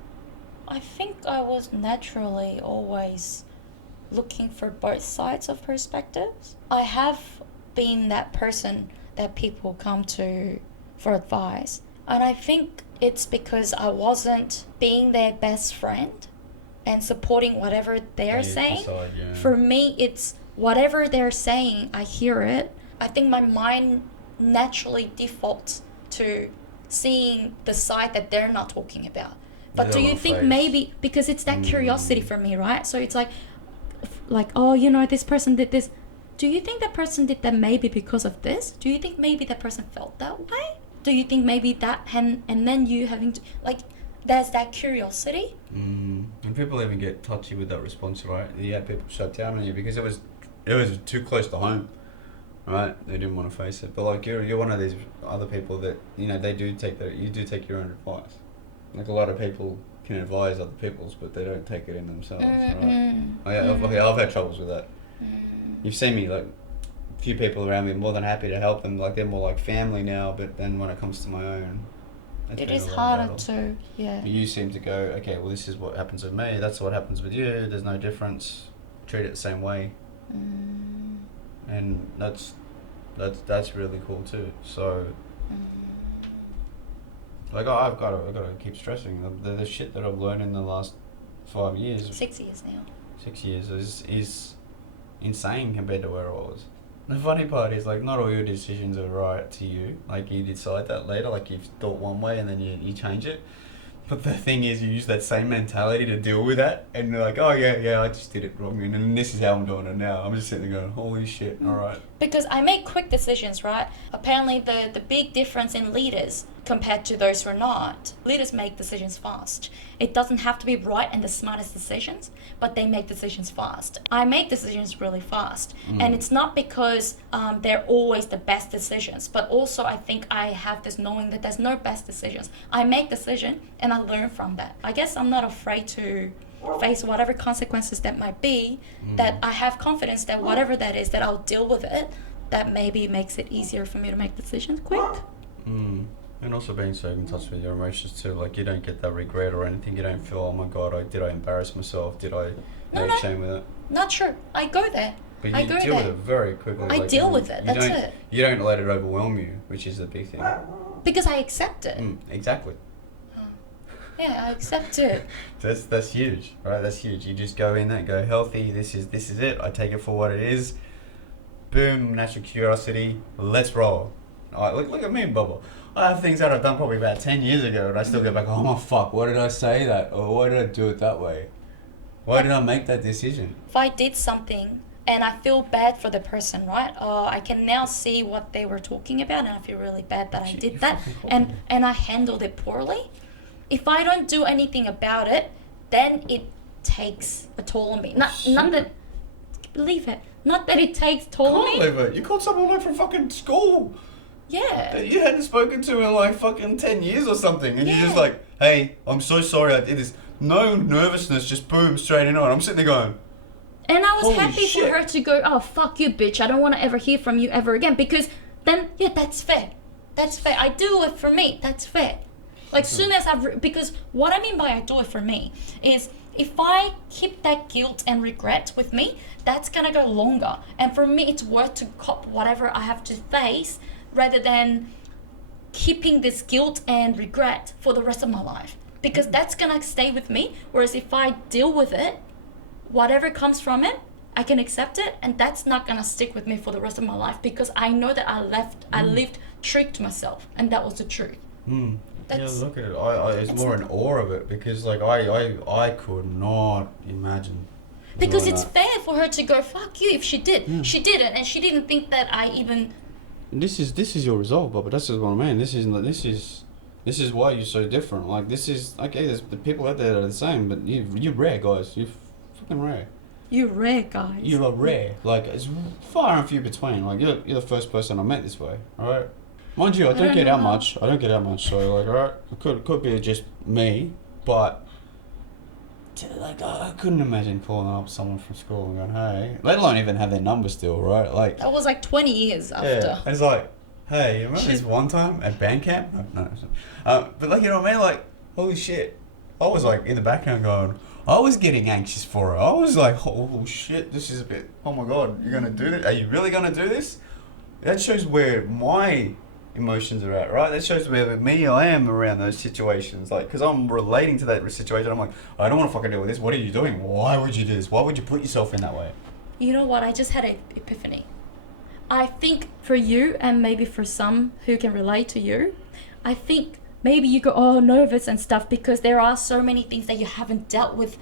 I think I was naturally always looking for both sides of perspectives. I have been that person that people come to for advice, and I think it's because I wasn't being their best friend and supporting whatever they're saying. Yeah. For me, it's whatever they're saying, I hear it. I think my mind naturally defaults to seeing the side that they're not talking about. But do you think maybe, because it's that curiosity for me, right? So it's like, oh, you know, this person did this. Do you think that person did that maybe because of this? Do you think maybe that person felt that way? Do you think maybe that, and then you having to, like, there's that curiosity? And people even get touchy with that response, right? Yeah, people shut down on you because it was too close to home, right? They didn't want to face it. But like you're one of these other people that, you know, you do take your own advice. Like a lot of people can advise other people's, but they don't take it in themselves, right? I've had troubles with that. You've seen me, like, a few people around me, more than happy to help them. Like, they're more like family now, but then when it comes to my own, it is harder to, yeah. You seem to go, okay, well, this is what happens with me, that's what happens with you, there's no difference, treat it the same way. And that's really cool too. So, like, I've got to keep stressing the shit that I've learned in the last 5 years. 6 years now. 6 years is insane compared to where I was. The funny part is, like, not all your decisions are right to you. Like, you decide that later, like, you've thought one way and then you change it. But the thing is, you use that same mentality to deal with that, and you're like, oh yeah, I just did it wrong, and this is how I'm doing it now. I'm just sitting there going, holy shit, alright. Because I make quick decisions, right? Apparently the big difference in leaders compared to those who are not, leaders make decisions fast. It doesn't have to be right and the smartest decisions, but they make decisions fast. I make decisions really fast, and it's not because they're always the best decisions, but also I think I have this knowing that there's no best decisions. I make decision and I learn from that. I guess I'm not afraid to face whatever consequences that might be, that I have confidence that whatever that is, that I'll deal with it, that maybe makes it easier for me to make decisions quick. And also being so in touch with your emotions too, like you don't get that regret or anything, you don't feel, oh my god, did I embarrass myself, did I make shame with it? Not true, I go there. But you deal with it very quickly. I deal with it, that's it. You don't let it overwhelm you, which is the big thing. Because I accept it. Exactly. Yeah, I accept it. That's huge, right? That's huge. You just go in there, go healthy. This is it. I take it for what it is. Boom, natural curiosity. Let's roll. All right, look at me, Bubba. I have things that I've done probably about 10 years ago, and I still go back. Oh my fuck! Why did I say that? Or why did I do it that way? Why did I make that decision? If I did something and I feel bad for the person, right? I can now see what they were talking about, and I feel really bad that I did that, and I handled it poorly. If I don't do anything about it, then it takes a toll on me. Not that, believe it. Not that it takes toll on me. Can't believe it. You called someone like from fucking school. Yeah. That you hadn't spoken to in like fucking 10 years or something, and you're just like, hey, I'm so sorry I did this. No nervousness, just boom, straight into it. I'm sitting there going, and I was holy happy shit. for her to go, oh, fuck you, bitch. I don't want to ever hear from you ever again. Because then, yeah, that's fair. That's fair. I do it for me. That's fair. Like, soon as because what I mean by I do it for me is if I keep that guilt and regret with me, that's gonna go longer. And for me, it's worth to cop whatever I have to face rather than keeping this guilt and regret for the rest of my life. Because that's gonna stay with me. Whereas if I deal with it, whatever comes from it, I can accept it, and that's not gonna stick with me for the rest of my life because I know that I lived true to myself, and that was the truth. Yeah, look at it. It's more in awe of it because, like, I could not imagine. Because Like it's that. fair for her to go, fuck you if she did. Yeah. She didn't, and she didn't think that I even... This is your resolve, Bob. This is what I mean. This is why you're so different. Like this is okay. There's the people out there that are the same, but you're rare, guys. You're fucking rare. You're rare, guys. You are rare. Like it's far and few between. Like you're the first person I met this way. All right. Mind you, I don't get out much. I don't get out much. So like, all right, it could be just me, but like I couldn't imagine calling up someone from school and going, hey, let alone even have their number still, right? Like That was like 20 years after. yeah, it's like, hey, you remember this one time at band camp? No. But like, you know what I mean? Like, holy shit. I was like in the background going, I was getting anxious for her. I was like, oh shit, this is a bit, oh my God, you're going to do this? Are you really going to do this? That shows where my emotions are at, right? That shows where me I am around those situations. Like, because I'm relating to that situation. I'm like, I don't want to fucking deal with this. What are you doing? Why would you do this? Why would you put yourself in that way? You know what? I just had an epiphany. I think for you, and maybe for some who can relate to you, I think maybe you go, oh, nervous and stuff, because there are so many things that you haven't dealt with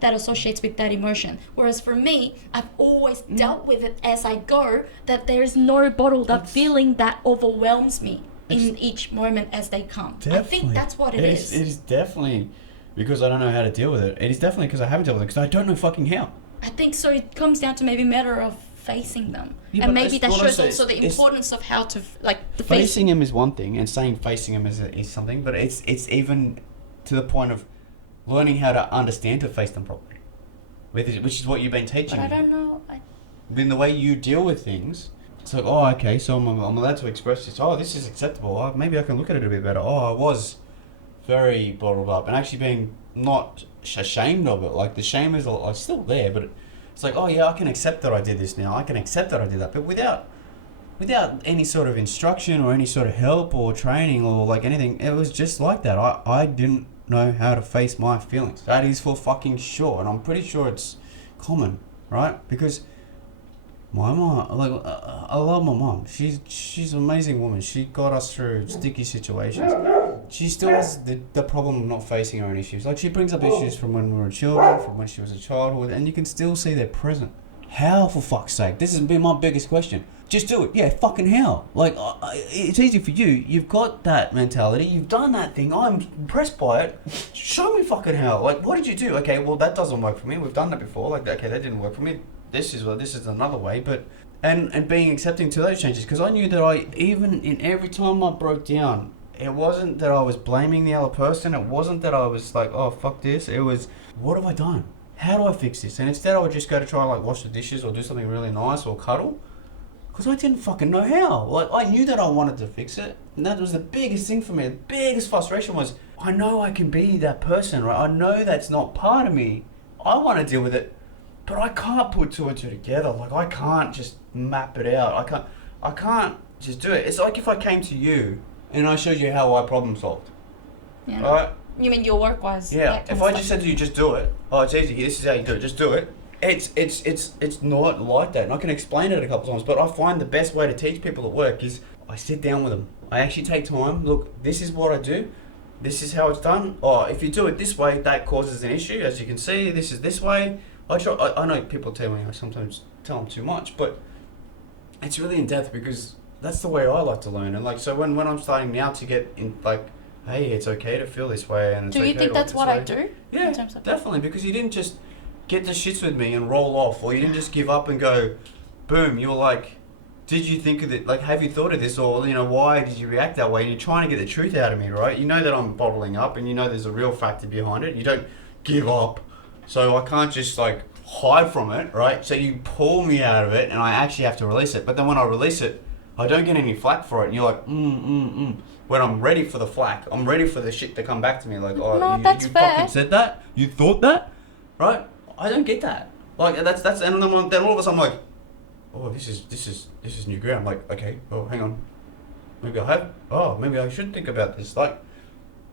that associates with that emotion. Whereas for me, I've always dealt with it as I go, that there's no bottled up feeling that overwhelms me in each moment as they come. Definitely. I think that's what it is. It is definitely because I don't know how to deal with it. It is definitely because I haven't dealt with it because I don't know fucking how. I think so. It comes down to maybe a matter of facing them. Yeah, and but maybe that what I shows say also the is- importance of how to, like, the Facing him is one thing, and saying facing him is something, but it's even to the point of learning how to understand to face them properly, which is what you've been teaching But I me. don't know. In the way you deal with things, it's like, oh, okay, so I'm allowed to express this. Oh, this is acceptable. Oh, maybe I can look at it a bit better. Oh, I was very bottled up, and actually being not ashamed of it. Like the shame is still there, but it's like, oh yeah, I can accept that I did this now. I can accept that I did that, but without any sort of instruction or any sort of help or training or like anything, it was just like that. I didn't know how to face my feelings. That is for fucking sure, and I'm pretty sure it's common, right? Because my mom, like, I love my mom. She's an amazing woman. She got us through sticky situations. She still has the problem of not facing her own issues. Like, she brings up issues from when we were children, from when she was a childhood, and you can still see they're present. How, for fuck's sake? This has been my biggest question. Just do it. Yeah, fucking how? Like, it's easy for you. You've got that mentality. You've done that thing. I'm impressed by it. Show me fucking how. Like, what did you do? Okay, well, that doesn't work for me. We've done that before. Like, okay, that didn't work for me. This is another way. But and being accepting to those changes, because I knew that even in every time I broke down, it wasn't that I was blaming the other person. It wasn't that I was like, oh, fuck this. It was, what have I done? How do I fix this? And instead I would just go to try and like wash the dishes or do something really nice or cuddle. Because I didn't fucking know how. Like, I knew that I wanted to fix it. And that was the biggest thing for me. The biggest frustration was, I know I can be that person, right? I know that's not part of me. I want to deal with it. But I can't put two and two together. Like, I can't just map it out. I can't just do it. It's like if I came to you and I showed you how I problem solved. Yeah. Right? You mean your work was? Yeah. If I just said to you, just do it. Oh, it's easy. This is how you do it. Just do it. It's not like that. And I can explain it a couple times, but I find the best way to teach people at work is I sit down with them. I actually take time. Look, this is what I do. This is how it's done. Oh, if you do it this way, that causes an issue. As you can see, this is this way. I know people tell me I sometimes tell them too much, but it's really in depth because that's the way I like to learn. And like, so when I'm starting now to get in, like, hey, it's okay to feel this way, and it's Do you okay think to that's look what this I way. do? Yeah, in terms of definitely, because you didn't just get the shits with me and roll off, or you didn't just give up and go, boom. You were like, did you think of it? Like, have you thought of this, or why did you react that way? And you're trying to get the truth out of me, right? You know that I'm bottling up, and you know there's a real factor behind it. You don't give up, so I can't just like hide from it, right? So you pull me out of it, and I actually have to release it. But then when I release it, I don't get any flack for it, and you're like, When I'm ready for the flack, I'm ready for the shit to come back to me. Like, oh, No, you that's fair. fucking said that? You thought that? Right? I don't get that. Like, that's, and then all of a sudden I'm like, oh, this is new ground. Like, okay, oh, hang on. Maybe I should think about this. Like,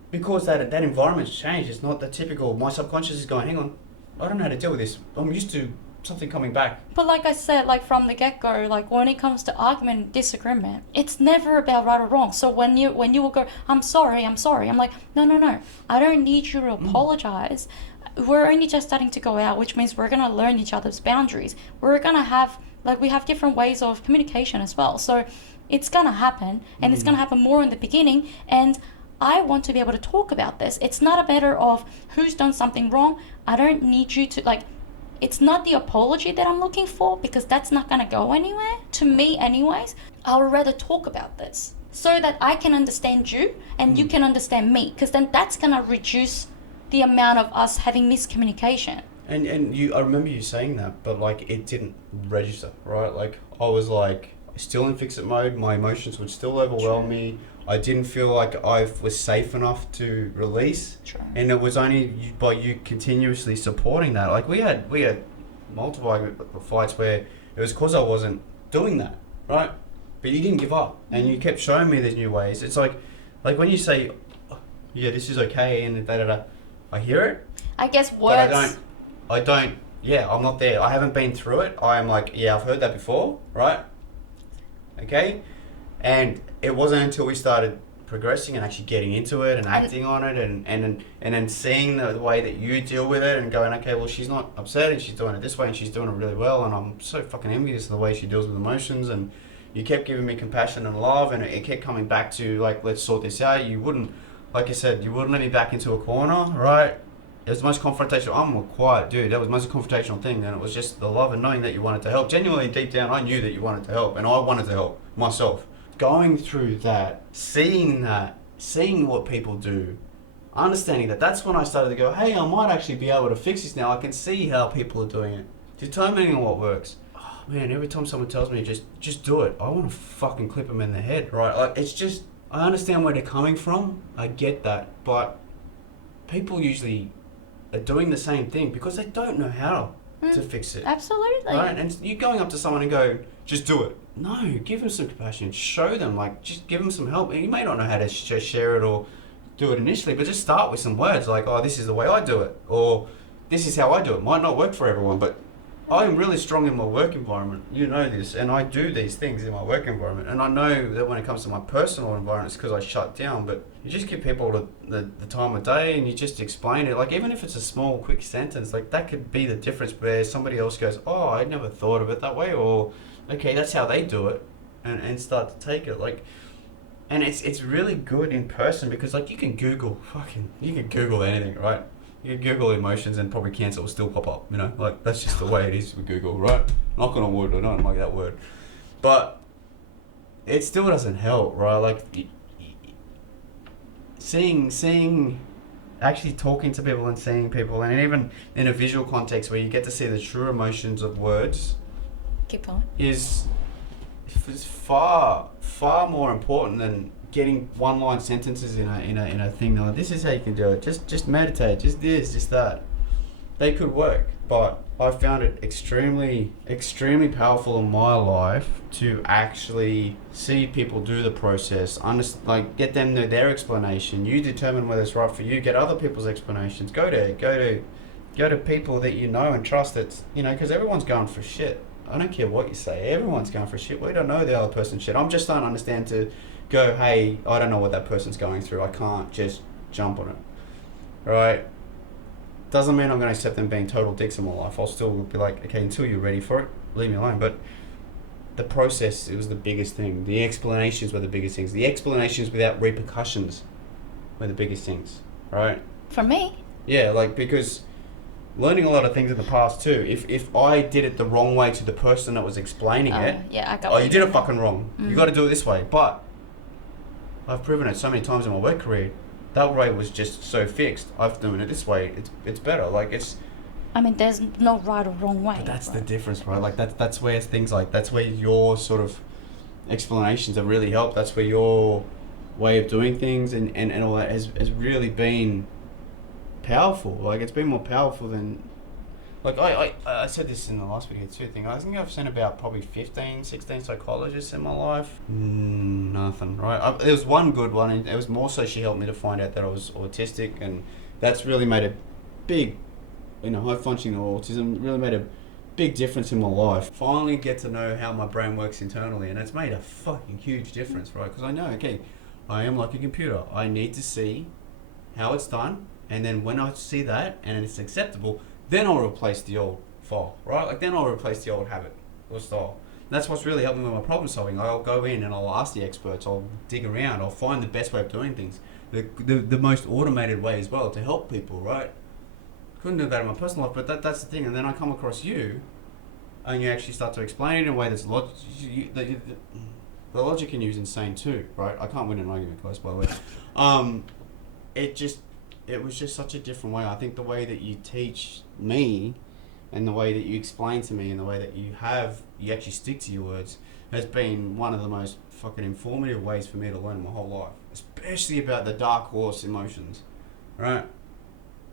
because that environment's changed. It's not the typical, my subconscious is going, hang on, I don't know how to deal with this. I'm used to something coming back. But like I said, like from the get-go, like when it comes to argument and disagreement, it's never about right or wrong. So when you will go, I'm sorry, I'm like, no, I don't need you to apologize. We're only just starting to go out, which means we're going to learn each other's boundaries. We're going to have, like, we have different ways of communication as well. So it's going to happen, and it's going to happen more in the beginning. And I want to be able to talk about this. It's not a matter of who's done something wrong. I don't need you to, like, it's not the apology that I'm looking for, because that's not going to go anywhere. To me anyways, I would rather talk about this so that I can understand you and you can understand me, because then that's going to reduce the amount of us having miscommunication. And I remember you saying that, but like it didn't register, right? Like I was like still in fix-it mode. My emotions would still overwhelm me. I didn't feel like I was safe enough to release. True. And it was only by you continuously supporting that. Like we had multiple fights where it was because I wasn't doing that, right? But you didn't give up, and you kept showing me these new ways. It's like when you say, yeah, this is okay, and da-da-da, I hear it. I guess words. But I don't, yeah, I'm not there. I haven't been through it. I'm like, yeah, I've heard that before, right? Okay? And it wasn't until we started progressing and actually getting into it and acting on it and then seeing the way that you deal with it and going, okay, well, she's not upset and she's doing it this way and she's doing it really well, and I'm so fucking envious of the way she deals with emotions. And you kept giving me compassion and love, and it kept coming back to, like, let's sort this out. You wouldn't, like I said, you wouldn't let me back into a corner, right? It was the most confrontational. I'm a quiet dude. That was the most confrontational thing, and it was just the love and knowing that you wanted to help. Genuinely, deep down, I knew that you wanted to help, and I wanted to help myself. Going through that, seeing what people do, understanding that, that's when I started to go, hey, I might actually be able to fix this now. I can see how people are doing it. Determining what works. Oh, man, every time someone tells me just do it, I want to fucking clip them in the head, right? Like, it's just, I understand where they're coming from. I get that, but people usually are doing the same thing because they don't know how to fix it. Absolutely. Right? And you going up to someone and go, just do it. No, give them some compassion. Show them, like, just give them some help. And you may not know how to share it or do it initially, but just start with some words like, oh, this is the way I do it, or this is how I do it. Might not work for everyone, but I'm really strong in my work environment. You know this, and I do these things in my work environment. And I know that when it comes to my personal environment, it's because I shut down. But you just give people the time of day, and you just explain it. Like, even if it's a small, quick sentence, like, that could be the difference where somebody else goes, oh, I never thought of it that way, or okay, that's how they do it, and start to take it. Like, and it's really good in person because, like, you can Google anything, right? You can Google emotions and probably cancer will still pop up, you know? Like, that's just the way it is with Google, right? Knock on wood, I don't like that word. But it still doesn't help, right? Like, seeing, actually talking to people and seeing people, and even in a visual context where you get to see the true emotions of words, keep going, is far more important than getting one-line sentences in a thing. Like, this is how you can do it. Just meditate. Just this. Just that. They could work, but I found it extremely powerful in my life to actually see people do the process. Like, get them their explanation. You determine whether it's right for you. Get other people's explanations. Go to people that you know and trust. That's, you know, because everyone's going for shit. I don't care what you say. Everyone's going for shit. We don't know the other person's shit. I'm just don't understand to go, hey, I don't know what that person's going through. I can't just jump on it. Right? Doesn't mean I'm going to accept them being total dicks in my life. I'll still be like, okay, until you're ready for it, leave me alone. But the process, it was the biggest thing. The explanations were the biggest things. The explanations without repercussions were the biggest things. Right? For me? Yeah, like, because learning a lot of things in the past too. If I did it the wrong way to the person that was explaining it, yeah, I got. Oh, you did it fucking wrong. You got to do it this way. But I've proven it so many times in my work career. That way was just so fixed. I've done it this way. It's better. Like, it's. I mean, there's no right or wrong way. But that's the difference, right? Like, that's where things like, that's where your sort of explanations have really helped. That's where your way of doing things and all that has really been powerful. Like, it's been more powerful than, like, I said this in the last video too. I think I've seen about probably 15, 16 psychologists in my life. Nothing, right? There was one good one, and it was more so she helped me to find out that I was autistic, and that's really made a big, high functioning autism really made a big difference in my life. Finally get to know how my brain works internally, and it's made a fucking huge difference, right? Because I know, okay, I am like a computer. I need to see how it's done, and then when I see that and it's acceptable, then I'll replace the old file, right? Like then I'll replace the old habit or style. And that's what's really helping me with my problem solving. I'll go in and I'll ask the experts. I'll dig around. I'll find the best way of doing things, the most automated way as well to help people, right? Couldn't do that in my personal life, but that's the thing. And then I come across you, and you actually start to explain it in a way that's the logic in you is insane too, right? I can't win an argument, guys, by the way. It was just such a different way. I think the way that you teach me, and the way that you explain to me, and the way that you actually stick to your words, has been one of the most fucking informative ways for me to learn my whole life, especially about the dark horse emotions, right?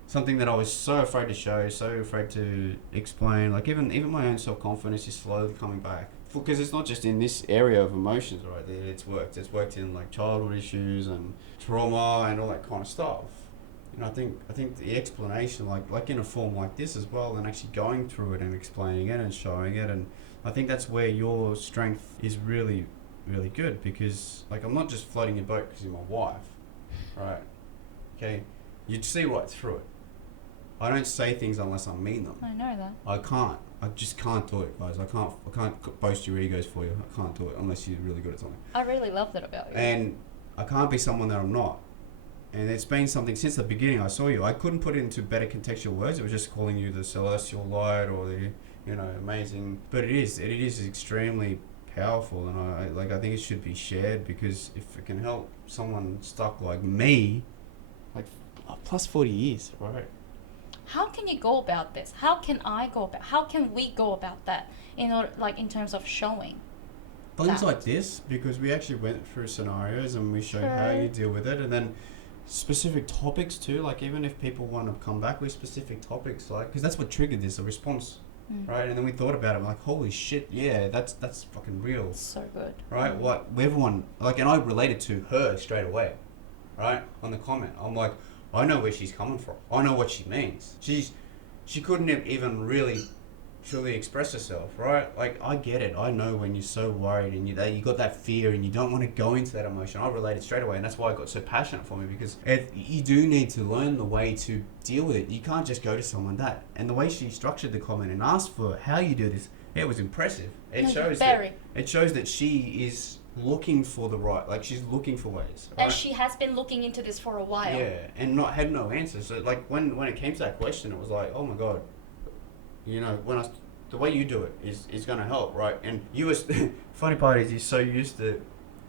Something that I was so afraid to show, so afraid to explain. Like even my own self-confidence is slowly coming back, because it's not just in this area of emotions, right? It's worked in like childhood issues and trauma and all that kind of stuff. And I think the explanation, like in a form like this as well, and actually going through it and explaining it and showing it, and I think that's where your strength is really, really good, because like I'm not just floating your boat because you're my wife, right? Okay, you see right through it. I don't say things unless I mean them. I know that. I just can't do it, guys. I can't boast your egos for you. I can't do it unless you're really good at something. I really love that about you. And I can't be someone that I'm not. And it's been something since the beginning I saw you. I couldn't put it into better contextual words. It was just calling you the celestial light or the, amazing. But it is extremely powerful, and I think it should be shared, because if it can help someone stuck like me, like plus 40 years, right? How can you go about this? How can we go about that in terms of showing? Things like this, because we actually went through scenarios and we showed how you deal with it, and then specific topics too, like even if people want to come back with specific topics, like, because that's what triggered this, a response, right? And then we thought about it, like, holy shit, yeah, that's fucking real. So good. Right? What everyone, like, and I related to her straight away, right? On the comment, I'm like, I know where she's coming from. I know what she means. She couldn't have even really truly express herself, right? Like, I get it. I know when you're so worried and you got that fear and you don't want to go into that emotion. I related straight away, and that's why I got so passionate for me, because you do need to learn the way to deal with it. You can't just go to someone that. And the way she structured the comment and asked for how you do this, it was impressive. It shows that she is looking for she's looking for ways, right? And she has been looking into this for a while. Yeah, and had no answers. So like when it came to that question, it was like, oh my god, the way you do it is going to help, right? And funny part is you're so used to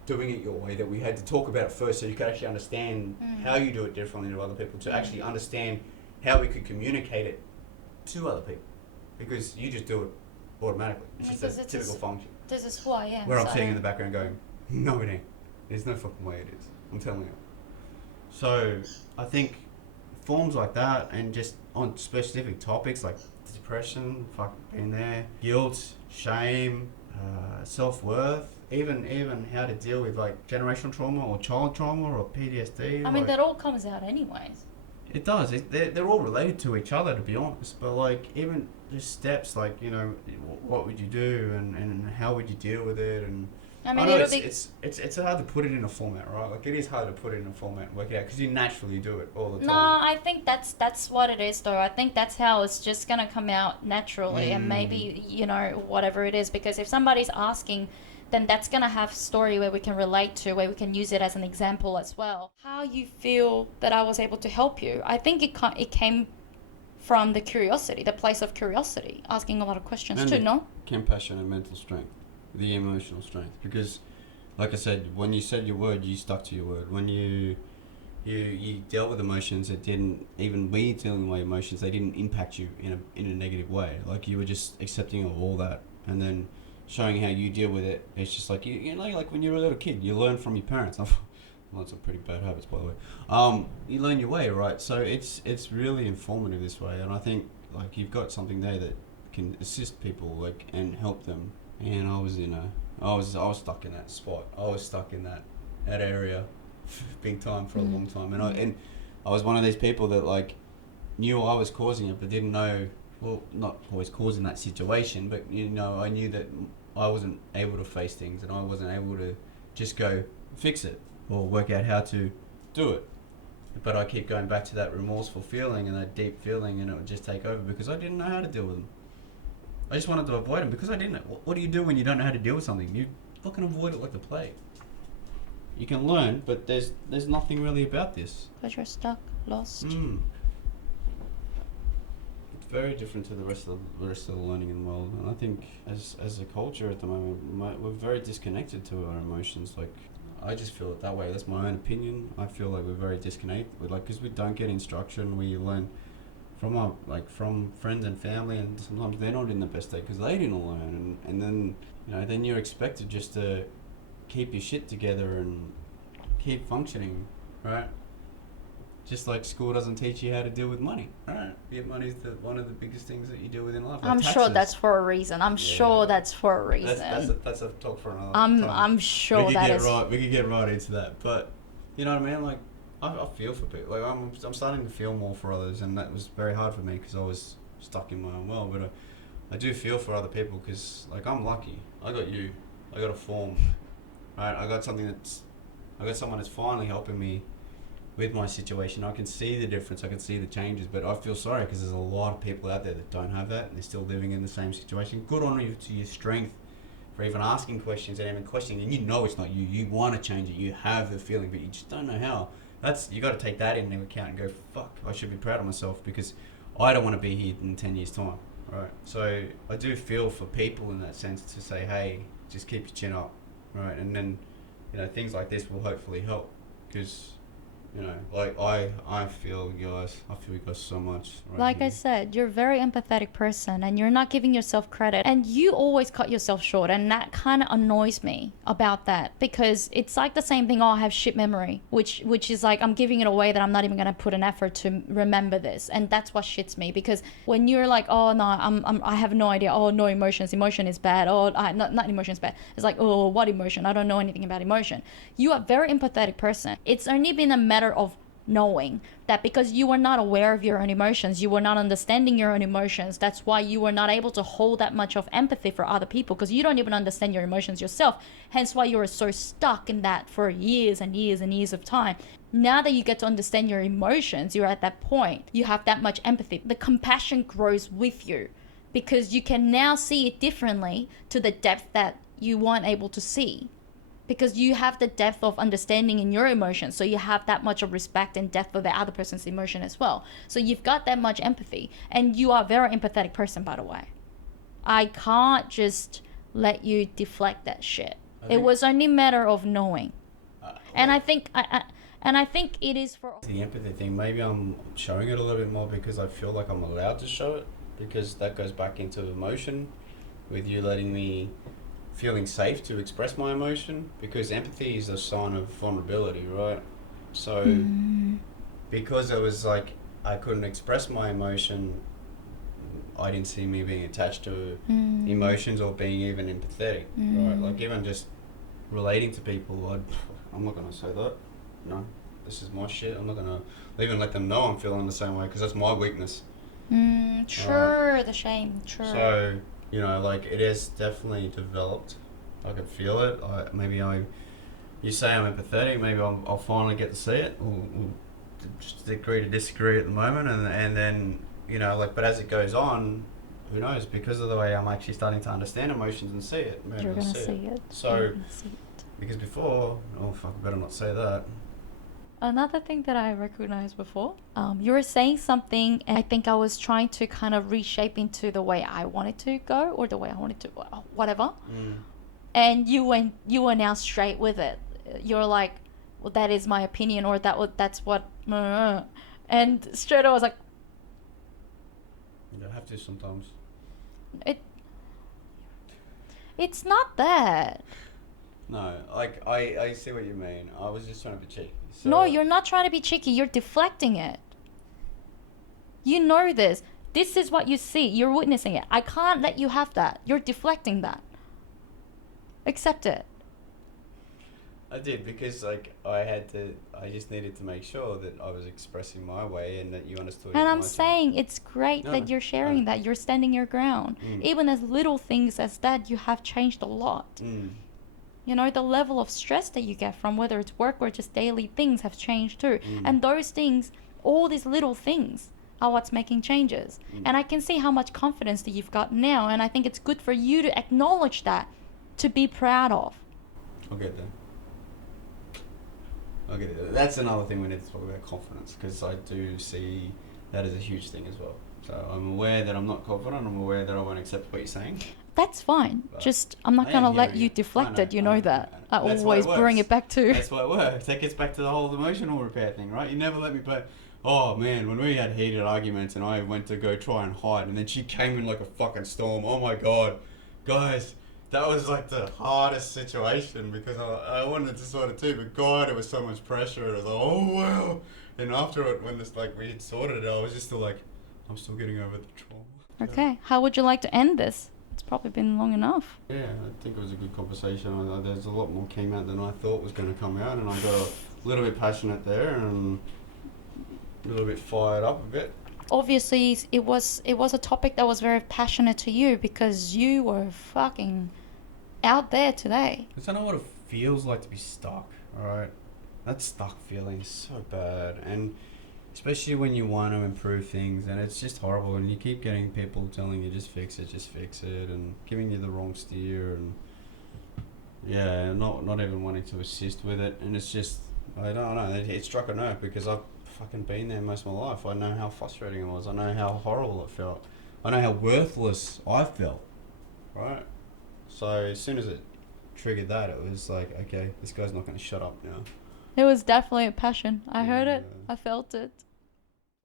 doing it your way that we had to talk about it first, so you could actually understand how you do it differently to other people, to actually understand how we could communicate it to other people, because you just do it automatically. It's just a typical function. This is who I am. Where I'm sitting in the background going, no, it ain't. There's no fucking way it is. I'm telling you. So I think forms like that, and just on specific topics like depression, being there, guilt, shame, self-worth, even how to deal with like generational trauma or child trauma or PTSD. I mean, that all comes out anyways. It does. They're all related to each other, to be honest. But like even just steps, like what would you do and how would you deal with it, and I mean, it's hard to put it in a format, right? Like it is hard to put it in a format and work it out, because you naturally do it all the time. No, I think that's what it is, though. I think that's how it's just gonna come out naturally, and maybe whatever it is, because if somebody's asking, then that's gonna have story where we can relate to, where we can use it as an example as well. How you feel that I was able to help you? I think it came from the curiosity, the place of curiosity, asking a lot of questions and too. No, compassion and mental strength. The emotional strength, because like I said, when you said your word, you stuck to your word. When you dealt with emotions, it didn't, even we dealing with emotions, they didn't impact you in a negative way. Like you were just accepting of all that, and then showing how you deal with it. It's just like like when you're a little kid, you learn from your parents. Well, some pretty bad habits, by the way. You learn your way, right? So it's really informative this way, and I think like you've got something there that can assist people, like, and help them. And I was stuck in that spot. I was stuck in that area big time for a long time. And I was one of these people that like knew I was causing it, but didn't know well, not always causing that situation, but you know, I knew that I wasn't able to face things, and I wasn't able to just go fix it or work out how to do it. But I keep going back to that remorseful feeling and that deep feeling, and it would just take over because I didn't know how to deal with them. I just wanted to avoid them because I didn't know. What do you do when you don't know how to deal with something? You fucking avoid it like the plague. You can learn, but there's nothing really about this. But you're stuck, lost. It's very different to the rest of the learning in the world, and I think as a culture at the moment, we're very disconnected to our emotions. Like, I just feel it that way. That's my own opinion. I feel like we're very disconnected. Because we don't get instruction. We learn from from friends and family, and sometimes they're not in the best state because they didn't learn. And then then you're expected just to keep your shit together and keep functioning, right? Just like school doesn't teach you how to deal with money, right? Yeah, money's one of the biggest things that you deal with in life. Like I'm taxes. sure that's for a reason. I'm sure that's for a reason. That's a talk for another time. I'm sure that is. We could get right into that, but you know what I mean? Like, I feel for people. Like, I'm starting to feel more for others, and that was very hard for me because I was stuck in my own world. But I do feel for other people because, like, I'm lucky. I got you. I got a form, right? I got someone that's finally helping me with my situation. I can see the difference. I can see the changes, but I feel sorry because there's a lot of people out there that don't have that, and they're still living in the same situation. Good on you to your strength for even asking questions and even questioning, and you know it's not you. You want to change it. You have the feeling, but you just don't know how. You got to take that into account and go, fuck, I should be proud of myself because I don't want to be here in 10 years' time, right? So I do feel for people in that sense to say, hey, just keep your chin up, right? And then, things like this will hopefully help because, like I feel you guys so much. Right Like here. I said, you're a very empathetic person and you're not giving yourself credit. And you always cut yourself short. And that kind of annoys me about that because it's like the same thing. Oh, I have shit memory, which is like I'm giving it away that I'm not even going to put an effort to remember this. And that's what shits me because when you're like, oh, no, I have no idea. Oh, no emotions. Emotion is bad. Oh, not emotion is bad. It's like, oh, what emotion? I don't know anything about emotion. You are a very empathetic person. It's only been a matter of knowing that because you were not aware of your own emotions, you were not understanding your own emotions, that's why you were not able to hold that much of empathy for other people because you don't even understand your emotions yourself, hence why you were so stuck in that for years and years and years of time. Now that you get to understand your emotions, you're at that point, you have that much empathy, the compassion grows with you because you can now see it differently to the depth that you weren't able to see. Because you have the depth of understanding in your emotions. So you have that much of respect and depth of the other person's emotion as well. So you've got that much empathy. And you are a very empathetic person, by the way. I can't just let you deflect that shit. It was only a matter of knowing. And I think it is for... The empathy thing, maybe I'm showing it a little bit more because I feel like I'm allowed to show it. Because that goes back into emotion with you letting me... feeling safe to express my emotion because empathy is a sign of vulnerability, right? So because it was like I couldn't express my emotion, I didn't see me being attached to emotions or being even empathetic, right? Like even just relating to people, I'm not gonna say that. No, this is my shit. I'm not gonna even let them know I'm feeling the same way because that's my weakness. True, the shame. True. So. Like it is definitely developed. I can feel it. You say I'm empathetic. Maybe I'll finally get to see it. We'll just agree to disagree at the moment, and then but as it goes on, who knows? Because of the way I'm actually starting to understand emotions and see it. You're gonna see it. So, because before, oh fuck, I better not say that. Another thing that I recognized before, you were saying something and I think I was trying to kind of reshape into the way I wanted to go or the way I wanted to, whatever. And you were now straight with it. You're like, well, that is my opinion or that's what, and straight away I was like. You have to sometimes. It's not that. No, like I see what you mean. I was just trying to be cheeky. So no, you're not trying to be cheeky. You're deflecting it. You know this. This is what you see. You're witnessing it. I can't let you have that. You're deflecting that. Accept it. I did because like I just needed to make sure that I was expressing my way and that you understood. And I'm saying it's great No, that you're sharing that, you're standing your ground. Even as little things as that, you have changed a lot. You know, the level of stress that you get from whether it's work or just daily things have changed too. And those things, all these little things are what's making changes. And I can see how much confidence that you've got now, and I think it's good for you to acknowledge that, to be proud of. I'll get there. Okay, that's another thing we need to talk about, confidence, because I do see that as a huge thing as well. So I'm aware that I'm not confident. I'm aware that I won't accept what you're saying. That's fine. But just, I'm not going to let you deflect it. You know that. I always bring it back to. That's why it works. That gets back to the whole emotional repair thing, right? You never let me play. Oh man, when we had heated arguments and I went to go try and hide, and then she came in like a fucking storm. Oh my god, guys. That was like the hardest situation because I wanted to sort it too, but God, it was so much pressure. It was like, oh wow. And after it, when this like we had sorted it, I was just still like, I'm still getting over the trauma. Okay, how would you like to end this? It's probably been long enough. Yeah, I think it was a good conversation. There's a lot more came out than I thought was going to come out, and I got a little bit passionate there and a little bit fired up a bit. Obviously, it was a topic that was very passionate to you because you were fucking out there today. I don't know what it feels like to be stuck, alright? That stuck feeling is so bad, and especially when you want to improve things, and it's just horrible, and you keep getting people telling you just fix it, and giving you the wrong steer, and yeah, not even wanting to assist with it, and it's just, I don't know, it struck a nerve because I've fucking been there most of my life. I know how frustrating it was. I know how horrible it felt. I know how worthless I felt, right? So as soon as it triggered that, it was like, okay, this guy's not going to shut up now. It was definitely a passion. I heard it. I felt it.